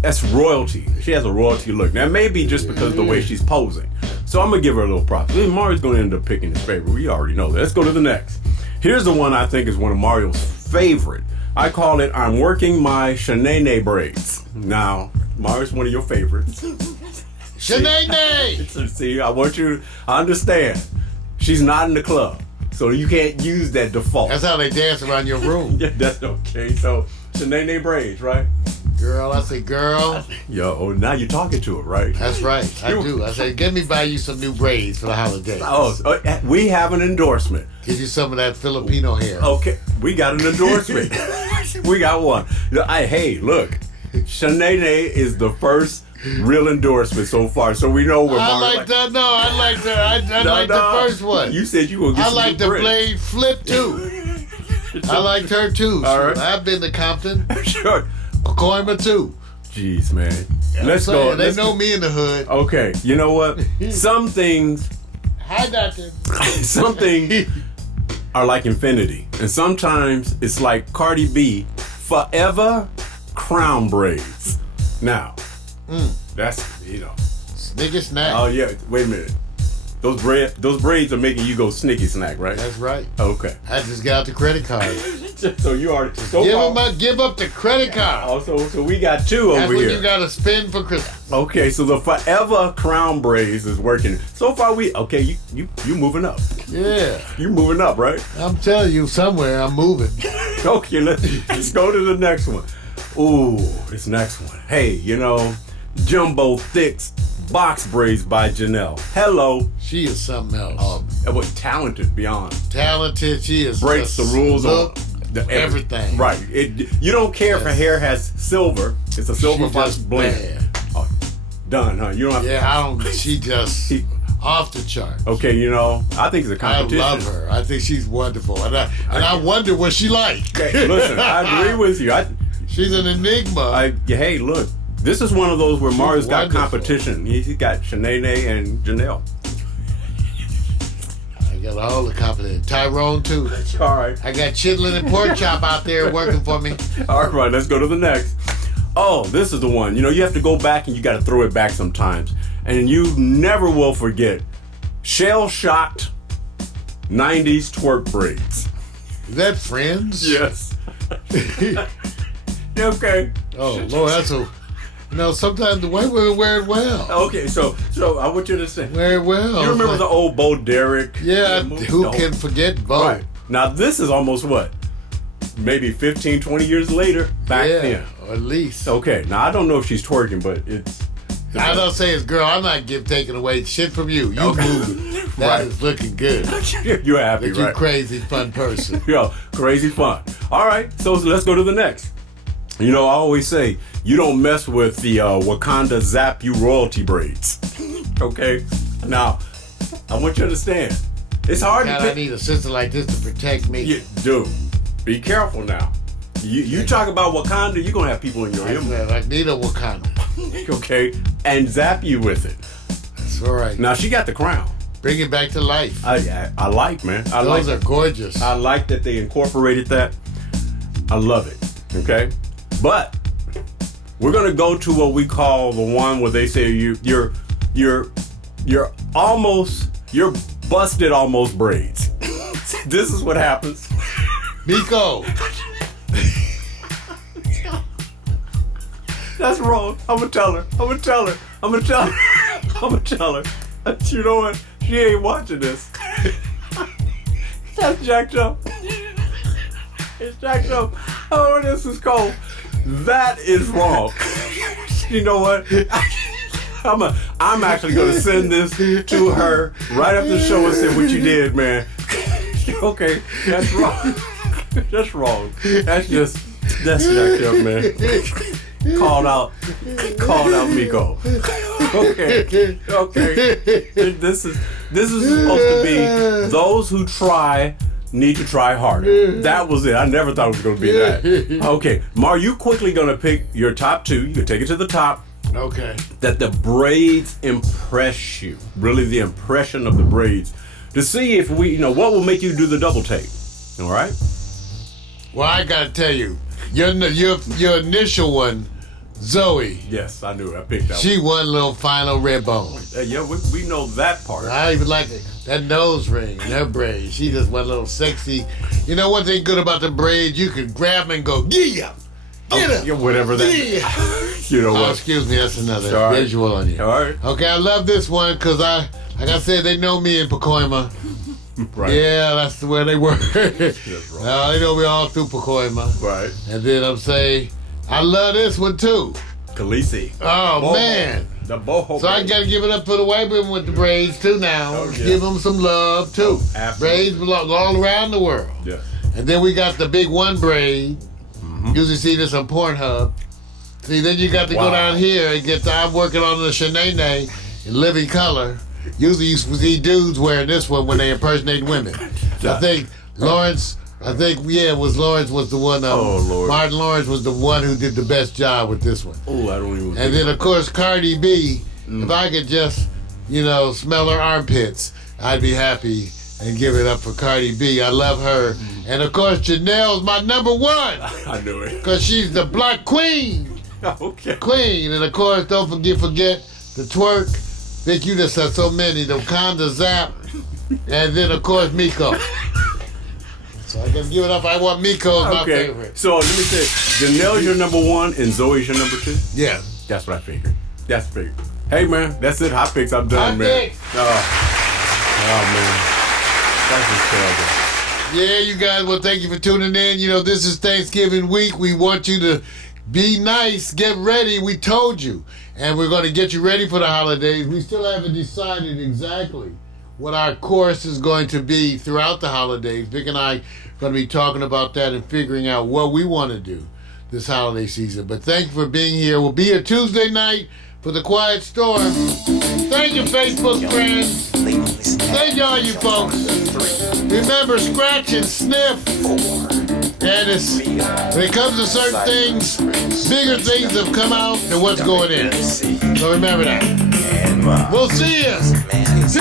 that's royalty. She has a royalty look. Now, maybe just because of the way she's posing. So I'm going to give her a little props. Mario's going to end up picking his favorite. We already know that. Let's go to the next. Here's the one I think is one of Mario's favorite. I call it, I'm working my Shanae braids. Now, Mario's one of your favorites. Shanae! See, I want you to understand. She's not in the club. So you can't use that default. That's how they dance around your room. Yeah, that's okay. So, Shanae braids, right? Girl, I say, girl. Yo, now you're talking to her, right? That's right. I do. I say, get me buy you some new braids for the holidays. Oh, we have an endorsement. Give you some of that Filipino hair. Okay, we got an endorsement. We got one. Hey, look, Shanae is the first real endorsement so far, so we know where I like that. No, I like that. I like the first one. You said you were get I some like the braids. blade flip too. I liked her too. All right. I've been to Compton, Sure. Coima too. Jeez, man. Let's I'm saying, go. They know me in the hood. Okay, you know what? Some things, Hi, Doctor. some things are like infinity, and sometimes it's like Cardi B, forever crown braids. Now, that's Snicker snack. Oh yeah. Wait a minute. Those braids are making you go snicky snack, right? That's right. Okay. I just got out the credit card. So you already Give up the credit card. Oh, so we got two That's over what here. you gotta spend for Christmas. Okay, so the forever crown braids is working. So far you moving up. Yeah. You moving up, right? I'm telling you, somewhere I'm moving. Okay, let's go to the next one. Ooh, this next one. Hey, Jumbo Thicks box braids by Janelle. Hello. She is something else. Talented beyond. Talented. She is. Breaks the rules look, on everything. Right. You don't care if her hair has silver. It's a silver She fox just blend. bad. Oh, done, huh? You don't have Yeah, I don't. She just off the chart. Okay, I think it's a I competition. love her. I think she's wonderful, and I wonder what she like. Okay, listen, I agree with you. She's an enigma. Hey, look, this is one of those where Mario's got wonderful. competition. He's got Shanae and Janelle. I got all the confidence. Tyrone too. All right. I got chitlin and pork chop out there working for me. All right, let's go to the next. Oh, this is the one. You have to go back and you got to throw it back sometimes. And you never will forget shell-shocked 90s twerk braids. Is that Friends? Yes. Okay. Oh, Lord, that's a... sometimes the white women wear it well. Okay, so I want you to say. Wear it well. You remember the old Bo Derek? Yeah, movie? who can forget Bo? Right. Now, this is almost what? Maybe 15, 20 years later, back then. Or at least. Okay, now I don't know if she's twerking, but it's... I don't say it's girl. I'm not taking away shit from you. You moving. That Right. is looking good. You're happy, That you right? crazy fun person. Yo, crazy fun. All right, so let's go to the next. I always say, you don't mess with the Wakanda Zap You royalty braids. Okay? Now, I want you to understand. It's hard God, to I pick. need a sister like this to protect me. You do. Be careful now. You talk about Wakanda, you're going to have people in your I ear. said, I need a Wakanda. Okay? And zap you with it. That's all right. Now, she got the crown. Bring it back to life. I like, man. Those are gorgeous. I like that they incorporated that. I love it. Okay? But we're gonna go to what we call the one where they say you're busted almost braids. This is what happens. Nico. That's wrong. I'm gonna tell her. You know what? She ain't watching this. That's jacked up. It's jacked up. Oh, this is cold. That is wrong. You know what? I'm actually gonna send this to her right after the show and say what you did, man. Okay, that's wrong. That's wrong. That's jacked up, man. Called out Miko. Okay. This This is supposed to be those who try need to try harder. That was it. I never thought it was going to be that. Okay, Mar, you quickly going to pick your top two. You can take it to the top. Okay. That the braids impress you. Really, the impression of the braids. To see if we, what will make you do the double take. All right? Well, I got to tell you, your initial one, Zoe. Yes, I knew it. I picked that She one little final red bone. Yeah, we know that part. I even like it. That nose ring and her braids. She just one little sexy. You know one thing good about the braids? You can grab them and go, yeah, get up. Yeah, whatever that. Yeah. You know Oh, what? excuse me. That's another All right. visual on you. All right. Okay, I love this one because like I said, they know me in Pacoima. Right. Yeah, that's where they were. That's right. Now they know me all through Pacoima. Right. And then I'm saying, I love this one too. Khaleesi. Oh, Boho. man. The boho. So I baby. gotta give it up for the white women with the braids too now. Oh, yeah. Give them some love too. Oh, absolutely. Braids belong all around the world. Yeah. And then we got the big one braid. Usually see this on Pornhub. See, then you got to go Wow. down here and get I'm working on the Shanae in living color. Usually you see dudes wearing this one when they impersonate women. I think Lawrence was the one. Oh, Lord. Martin Lawrence was the one who did the best job with this one. Oh, I don't even. And think then, of about course, Cardi B, if I could just, smell her armpits, I'd be happy and give it up for Cardi B. I love her. And, of course, Janelle's my number one that. I knew it. because she's the black queen. Okay. Queen. And, of course, don't forget the twerk. Vic, you just had so many. The Conda Zap. And then, of course, Miko. So I gotta give it up. I want Miko as my Okay. favorite. So let me say, Janelle's your number one and Zoe's your number two. Yeah. That's what I figured. That's figured. Hey man, that's it. Hot picks. I'm done, Hot man. picks. Oh man, that's just terrible. Yeah, you guys, well, thank you for tuning in. This is Thanksgiving week. We want you to be nice, get ready. We told you. And we're going to get you ready for the holidays. We still haven't decided exactly what our course is going to be throughout the holidays. Vic and I are going to be talking about that and figuring out what we want to do this holiday season. But thank you for being here. We'll be here Tuesday night for the Quiet Storm. Thank you, Facebook friends. Thank you, all you folks. Remember, scratch and sniff. And when it comes to certain things, bigger things have come out than what's going in. So remember that. We'll see you. Peace.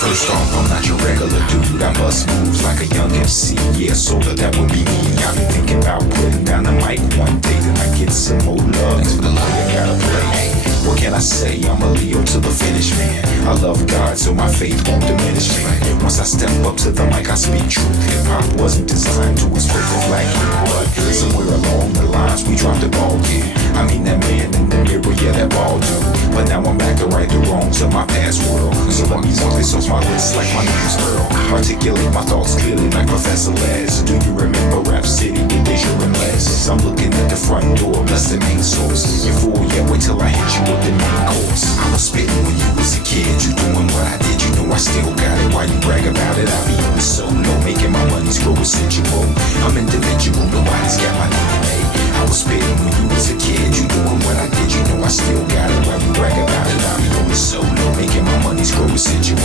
First off, I'm not your regular dude. I bust moves like a young MC. Yeah, sorta, that would be me. I be thinking about putting down the mic one day, then I get some more love. Thanks for the love you gotta play. What can I say? I'm a Leo to the finish, man. I love God, so my faith won't diminish, man. Once I step up to the mic, I speak truth. Hip-hop wasn't designed to expose the black youth, but somewhere along the lines, we dropped the ball, yeah. I mean, that man in the mirror, yeah, that ball do. But now I'm back to right the wrongs of my past world. So let me walk this off my list like my name's Earl. Articulate my thoughts clearly like Professor Les. Do you remember Rap City with Deja and Les? I'm looking at the front door, that's the main source. You're full, yeah, wait till I hit you with the main course. I was spitting when you was a kid, you doing what I did, you know I still got it. Why you brag about it? I be on the solo, making my money's grow residual. I'm individual, nobody's got my DNA. I was spitting when you was a kid, you doing what I did, you know I still got it. Why you brag about it? I be on the solo, making my money's grow residual.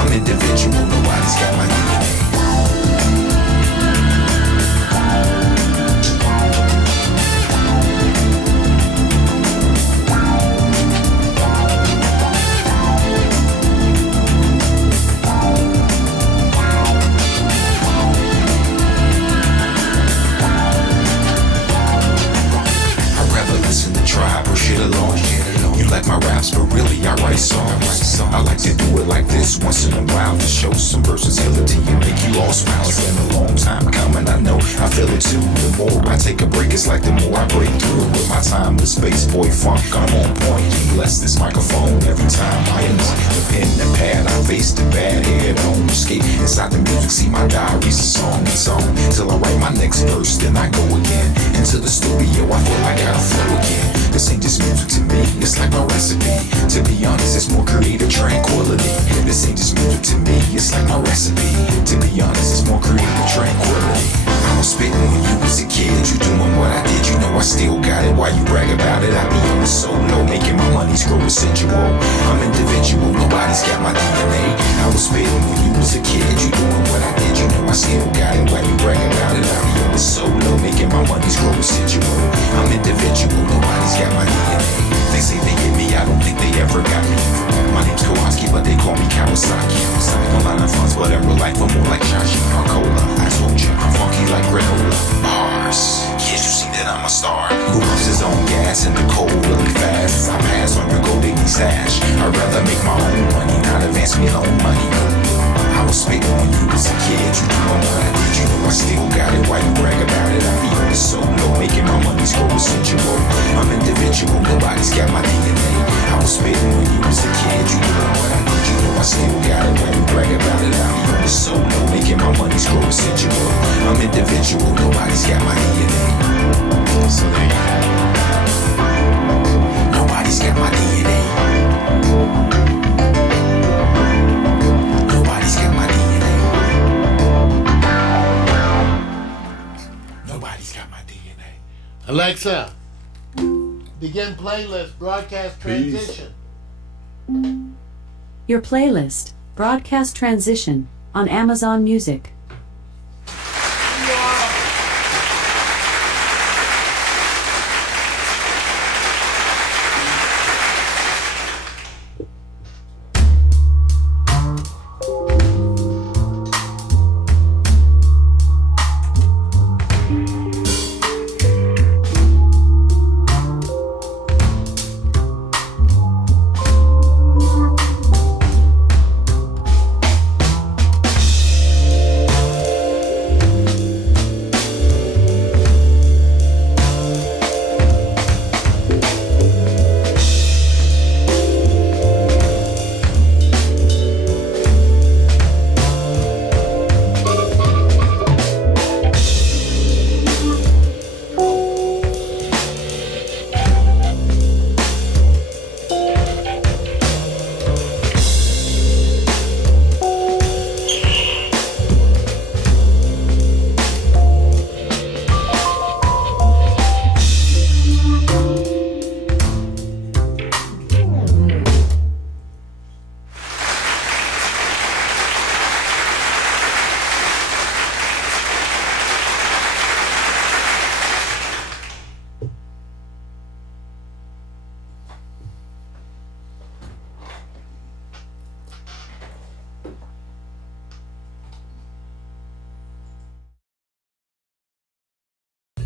I'm individual, nobody's got my DNA. Like my raps, but really I write songs. I like to do it like this once in a while to show some versatility and make you all smile. It's been a long time coming, I know, I feel it too. The more I take a break, it's like the more I break through. With my time with Space Boy Funk, I'm on point. Bless this microphone every time I anoint the pen and pad. I face the bad head on escape inside the music. See my diary's a song and song till I write my next verse, then I go again into the studio. I feel like I gotta flow again. This ain't just music to me, it's like my recipe. To be honest, it's more creative tranquility. This ain't just music to me, it's like my recipe. To be honest, it's more creative tranquility. was spitting when you was a kid. You doing what I did, you know I still got it. Why you brag about it? I be on the solo, making my money's grow residual. I'm individual, nobody's got my DNA. I was spitting when you was a kid. You doing what I did, you know I still got it. Why you brag about it? I be on the solo, making my money's grow residual. I'm individual, nobody's got my DNA. They say they get me, I don't think they ever got me. My name's Kowalski, but they call me Kawasaki. No line of funds, but in real life I'm more like Shashi or Cola. I told you, I'm funky like granola. Bars, can't you see that I'm a star? Who pumps his own gas in the cold really fast? I pass on your gold digging stash. I'd rather make my own money, not advance me loan money. I was spitting when you was a kid. You doing what I did, you know I still got it. Why you brag about it? I be on the solo, making my money's grow residual. I'm individual, nobody's got my DNA. I was spitting when you was a kid. You doing what I did, you know I still got it. Why you brag about it? I be on the solo, making my money's grow residual. I'm individual, nobody's got my DNA. So there you go. Nobody's got my DNA. Nobody's got my DNA. Nobody's got my DNA. Alexa, begin playlist broadcast transition. Your playlist, Broadcast Transition, on Amazon Music.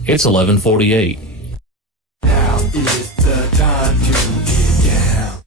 It's 11:48. Now is the time to get down.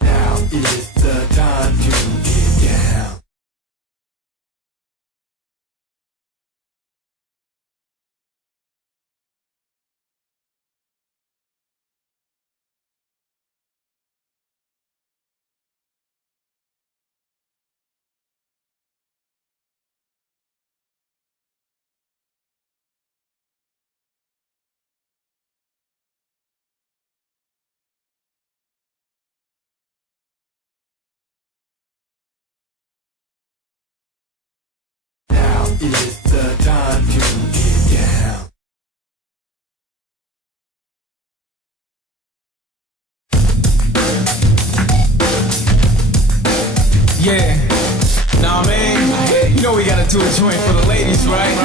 Now is the time to get down. Now is the time to get down. Yeah, nah man, you know we gotta do a joint for the ladies, right?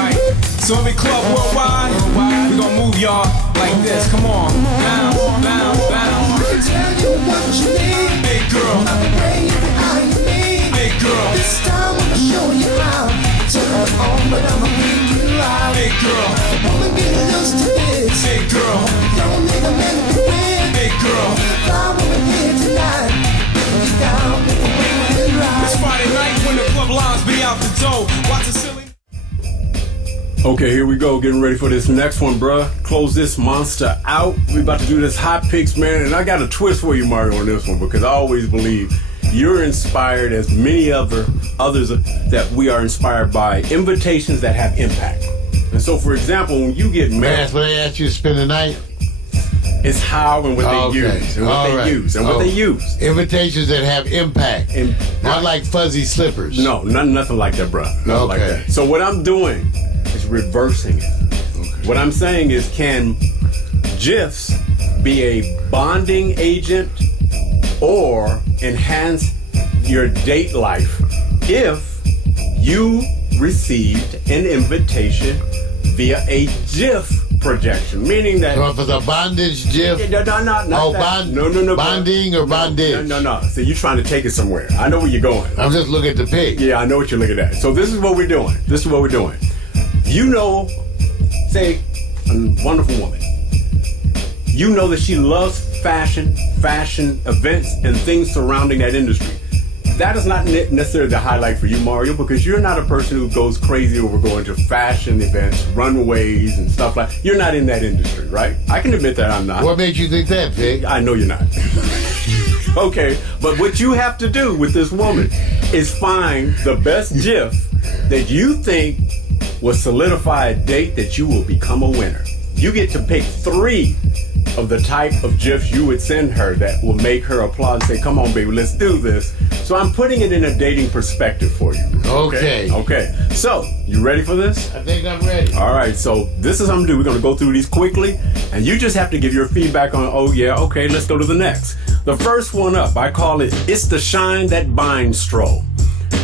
So every club worldwide, we gon' move y'all like this. Come on, bounce, bounce, bounce. Tell you what you need. Big girl, Not the way you behind me. big girl, This time I'ma show you how. Turn it on, but I'ma bring you out. big girl, Wanna get used to this. big girl, Don't need a man to win. big girl. If I'm over here tonight, you down with the wind and It's ride. Friday night when the club lines be out the door. Watch the silly. Okay, here we go. Getting ready for this next one, bruh. Close this monster out. We about to do this hot picks, man. And I got a twist for you, Mario, on this one, because I always believe you're inspired, as many others that we are inspired by invitations that have impact. And so, for example, when you get Man, married, that's what they asked you to spend the night. it's how and what they use, and what All they right. use, and what they use. Invitations that have impact. And Not like fuzzy slippers. no, nothing like that, bro. Nothing like Okay. that. So what I'm doing is reversing it. What I'm saying is, can GIFs be a bonding agent or enhance your date life if you received an invitation via a GIF projection? Meaning that So if it's a bondage GIF, no, not oh, that. bond, No, bonding or bondage? No. See, you're trying to take it somewhere. I know where you're going. I'm just looking at the pig. Yeah, I know what you're looking at. So this is what we're doing. You know, say, a wonderful woman. You know that she loves fashion events, and things surrounding that industry. That is not necessarily the highlight for you, Mario, because you're not a person who goes crazy over going to fashion events, runways, and stuff like that. You're not in that industry, right? I can admit that I'm not. What made you think that, pig? I know you're not. Okay, but what you have to do with this woman is find the best GIF that you think will solidify a date that you will become a winner. You get to pick 3 of the type of GIFs you would send her that will make her applaud and say, come on, baby, let's do this. So I'm putting it in a dating perspective for you. Okay. So, you ready for this? I think I'm ready. All right, so this is what I'm gonna do. We're gonna go through these quickly, and you just have to give your feedback on, oh yeah, okay, let's go to the next. The first one up, I call it, it's the shine that binds stroll.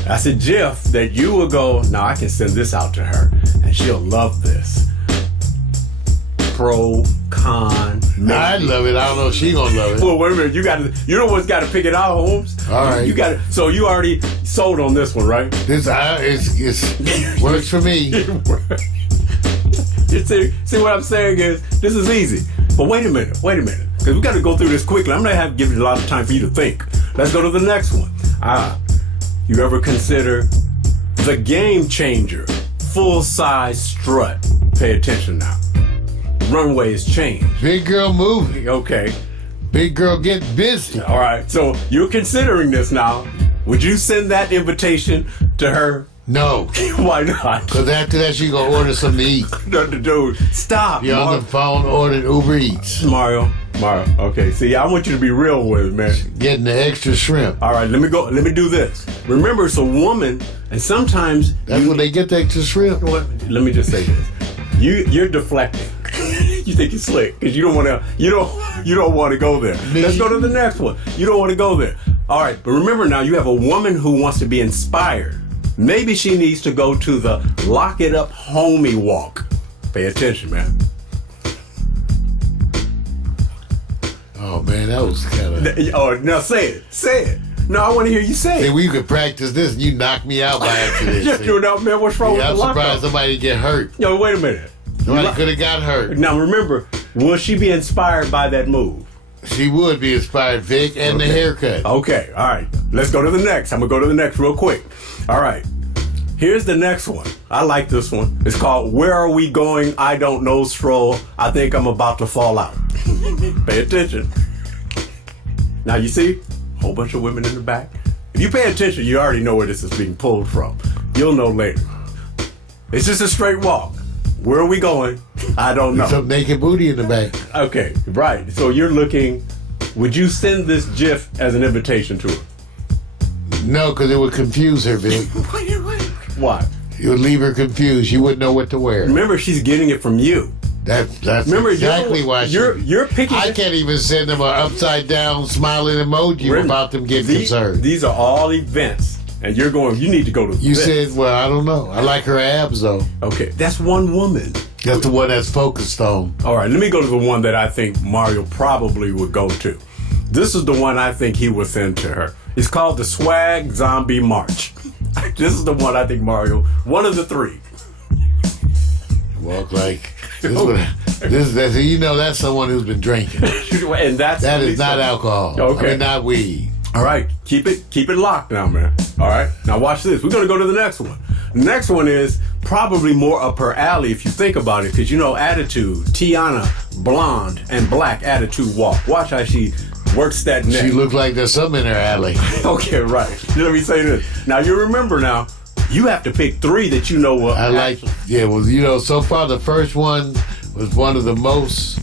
That's a GIF that you will go, now I can send this out to her, and she'll love this. Pro, con, maybe. I love it. I don't know if she gonna love it. Well, wait a minute. You know what's got to pick it out, Holmes. All right. You got it. So you already sold on this one, right? This it's works for me. You see what I'm saying is, this is easy. But wait a minute, because we got to go through this quickly. I'm gonna have to give you a lot of time for you to think. Let's go to the next one. You ever consider the game changer, full size strut? Pay attention now. Runways change. Big girl moving. Okay. Big girl get busy. All right. So you're considering this now. Would you send that invitation to her? No. Why not? Because after that, she gonna order something to eat. Dude, stop. You're on the phone ordering Uber Eats. Mario. Okay. See, I want you to be real with it, man. Getting the extra shrimp. All right. Let me do this. Remember, it's a woman, and sometimes That's when they get the extra shrimp. Let me just say this. You're deflecting. You think you're slick because you don't want to go there. Let's go to the next one. You don't want to go there. All right, but remember now, you have a woman who wants to be inspired. Maybe she needs to go to the Lock It Up Homie Walk. Pay attention, man. Oh man, that was kind of. Oh, now say it. No, I want to hear you say See, it. we could practice this, and you knock me out by accident. Just see. do it out, man. What's wrong with I'm the lock surprised up? somebody get hurt. Yo, wait a minute. Somebody could have got hurt. Now remember, will she be inspired by that move? She would be inspired, Vic, and the haircut. Okay, all right. Let's go to the next. I'm going to go to the next real quick. All right. Here's the next one. I like this one. It's called Where Are We Going? I Don't Know Stroll. I think I'm about to fall out. Pay attention. Now you see a whole bunch of women in the back. If you pay attention, you already know where this is being pulled from. You'll know later. It's just a straight walk. Where are we going? I don't know. Some naked booty in the back. Okay, right. So you're looking, would you send this GIF as an invitation to her? No, because it would confuse her, Vic. Why? It would leave her confused. She wouldn't know what to wear. Remember, she's getting it from you. That's Remember, exactly why you're picking. I can't even send them an upside down smiling emoji without them getting concerned. These are all events And you're going, you need to go to You this. said, well, I don't know. I like her abs, though. Okay, that's one woman. That's the one that's focused on. All right, let me go to the one that I think Mario probably would go to. This is the one I think he would send to her. It's called the Swag Zombie March. This is the one I think Mario, one of the three. Walk like you know that's someone who's been drinking. And that is not alcohol. Okay. I mean, not weed. All right, keep it locked now, man. All right, now watch this. We're gonna go to the next one. The next one is probably more up her alley if you think about it, because you know attitude. Tiana, blonde and black attitude walk. Watch how she works that neck. She looks like there's something in her alley. Okay, right. Let me say this. Now you remember now. You have to pick three that you know what. I like. Yeah, well, you know, so far the first one was one of the most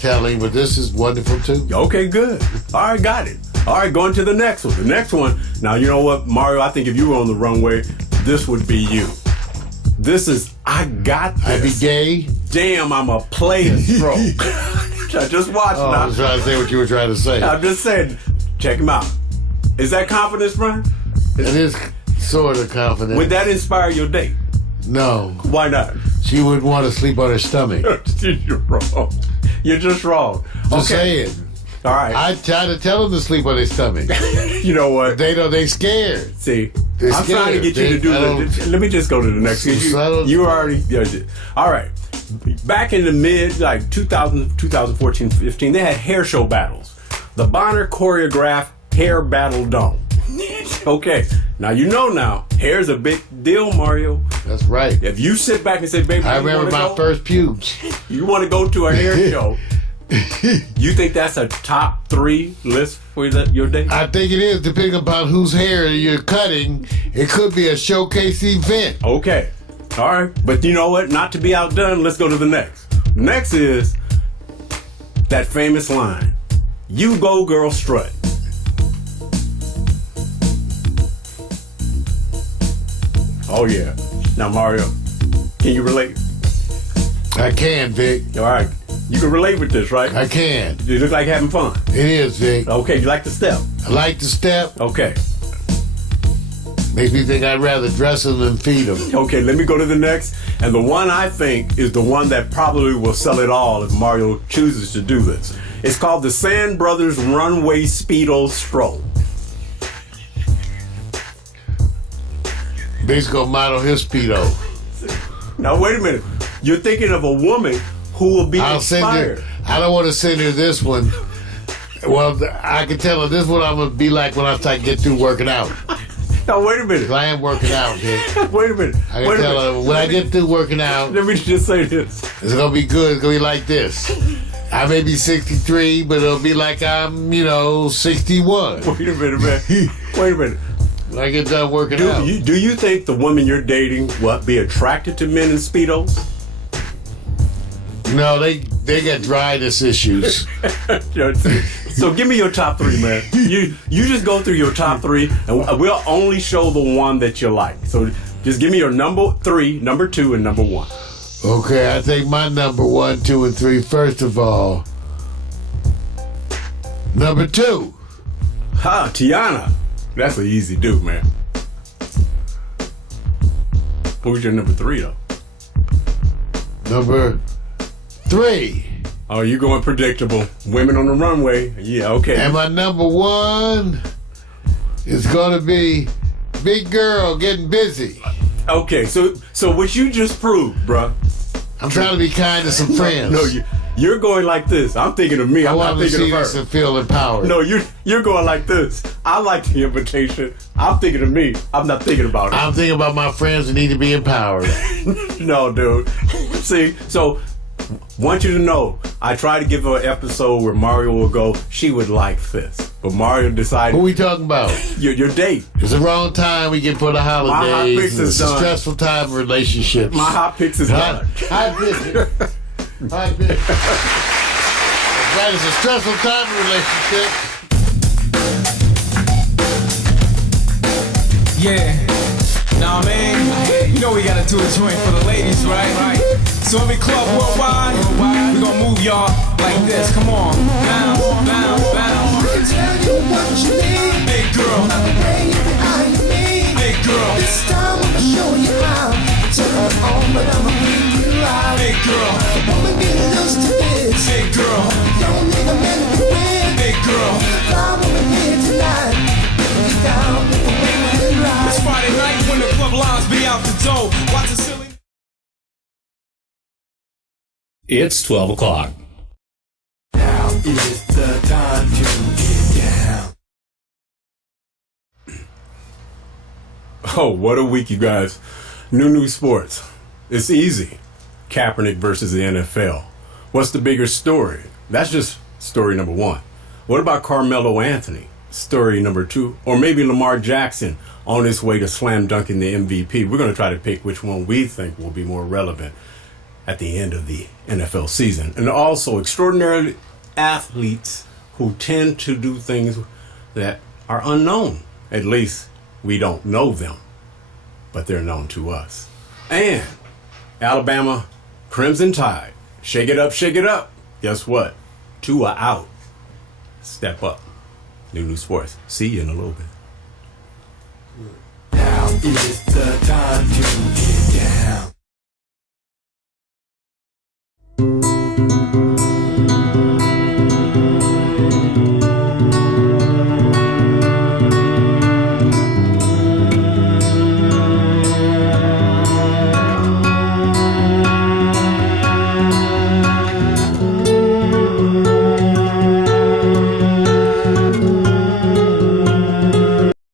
telling, but this is wonderful too. Okay, good. All right, got it. All right, going to the next one. The next one. Now you know what, Mario. I think if you were on the runway, this would be you. This is I got this. I be gay. Damn, I'm a player stroke. I just watched now. I was trying to say what you were trying to say. I'm just saying. Check him out. Is that confidence, Brian? It is sort of confident. Would that inspire your date? No. Why not? She wouldn't want to sleep on her stomach. You're wrong. You're just wrong. Just saying. All right. I try to tell them to sleep on their stomach. You know what? They scared. See, They're I'm scared. trying to get you to do this. Let me just go to the next. You already. All right. Back in the mid, like 2014, 15, they had hair show battles. The Bonner choreographed hair battle dome. Okay. Now you know now, hair's a big deal, Mario. That's right. If you sit back and say, baby, I remember my first pubes. You want to go to a hair show. You think that's a top 3 list for your date? I think it is, depending upon whose hair you're cutting. It could be a showcase event. Okay. All right. But you know what? Not to be outdone, let's go to the next. Next is that famous line. You go, girl, strut. Oh, yeah. Now, Mario, can you relate? I can, Vic. All right. You can relate with this, right? I can. You look like having fun. It is, Vic. Okay, you like the step? I like the step. Okay. Makes me think I'd rather dress them than feed them. Okay, let me go to the next. And the one I think is the one that probably will sell it all if Mario chooses to do this. It's called the Sand Brothers Runway Speedo Stroll. Basically gonna model his Speedo. Now, wait a minute. You're thinking of a woman who will be inspired. I don't want to send her this one. Well, I can tell her this is what I'm going to be like when I get through working out. Now, wait a minute. I am working out, Vic. Wait a minute. I can tell her when I get through working out. Let me just say this. It's going to be good. It's going to be like this. I may be 63, but it'll be like I'm, 61. Wait a minute, man. Wait a minute. When I get done working out. Do you think the woman you're dating will be attracted to men in Speedos? No, they got dryness issues. So give me your top 3, man. You just go through your top 3, and we'll only show the one that you like. So just give me your number 3, number 2, and number 1. Okay, I think my number 1, 2, and 3. First of all, number 2. Ha, Tiana. That's an easy do, man. Who's your number 3, though? Number 3. Oh, you going predictable. Women on the runway. Yeah, okay. And my number 1 is going to be Big Girl Getting Busy. Okay, so what you just proved, bruh. I'm trying to be kind to some friends. No, you're going like this. I'm thinking of me. I'm not thinking of her. And feel empowered. No, you're going like this. I like the invitation. I'm thinking of me. I'm not thinking about it. I'm thinking about my friends that need to be empowered. No, dude. See, so want you to know, I try to give her an episode where Mario will go, she would like this. But Mario decided. Who we talking about? Your date. It's the wrong time we get for the holidays. My hot picks is done. It's a stressful time in relationships. My hot picks is done. Hot picks. Hot picks. That is a stressful time in relationship. Yeah. Nah, man. You know we gotta do a joint for the ladies, right? So every club worldwide, we gonna move y'all like this. Come on. Bounce, bounce, bounce. Tell you what you need. Big girl. Not the way you behind me. girl. This time I'ma show you how. Turn on, but I'ma bring you out. Hey, girl. I'ma get used to this. Hey, girl. Don't need a man to win. Hey, girl. Fly with me here tonight. Get down with the wind and ride. It's Friday night when the club lines be out the door. Watch the silly. It's 12 o'clock. Now is the time to get down. Oh, what a week, you guys. New sports. It's easy. Kaepernick versus the NFL. What's the bigger story? That's just story number one. What about Carmelo Anthony? Story number two. Or maybe Lamar Jackson on his way to slam dunking the MVP. We're going to try to pick which one we think will be more relevant at the end of the NFL season. And also extraordinary athletes who tend to do things that are unknown. At least we don't know them, but they're known to us. And Alabama Crimson Tide. Shake it up, shake it up. Guess what? Two are out. Step up. New sports. See you in a little bit. Now is the time to get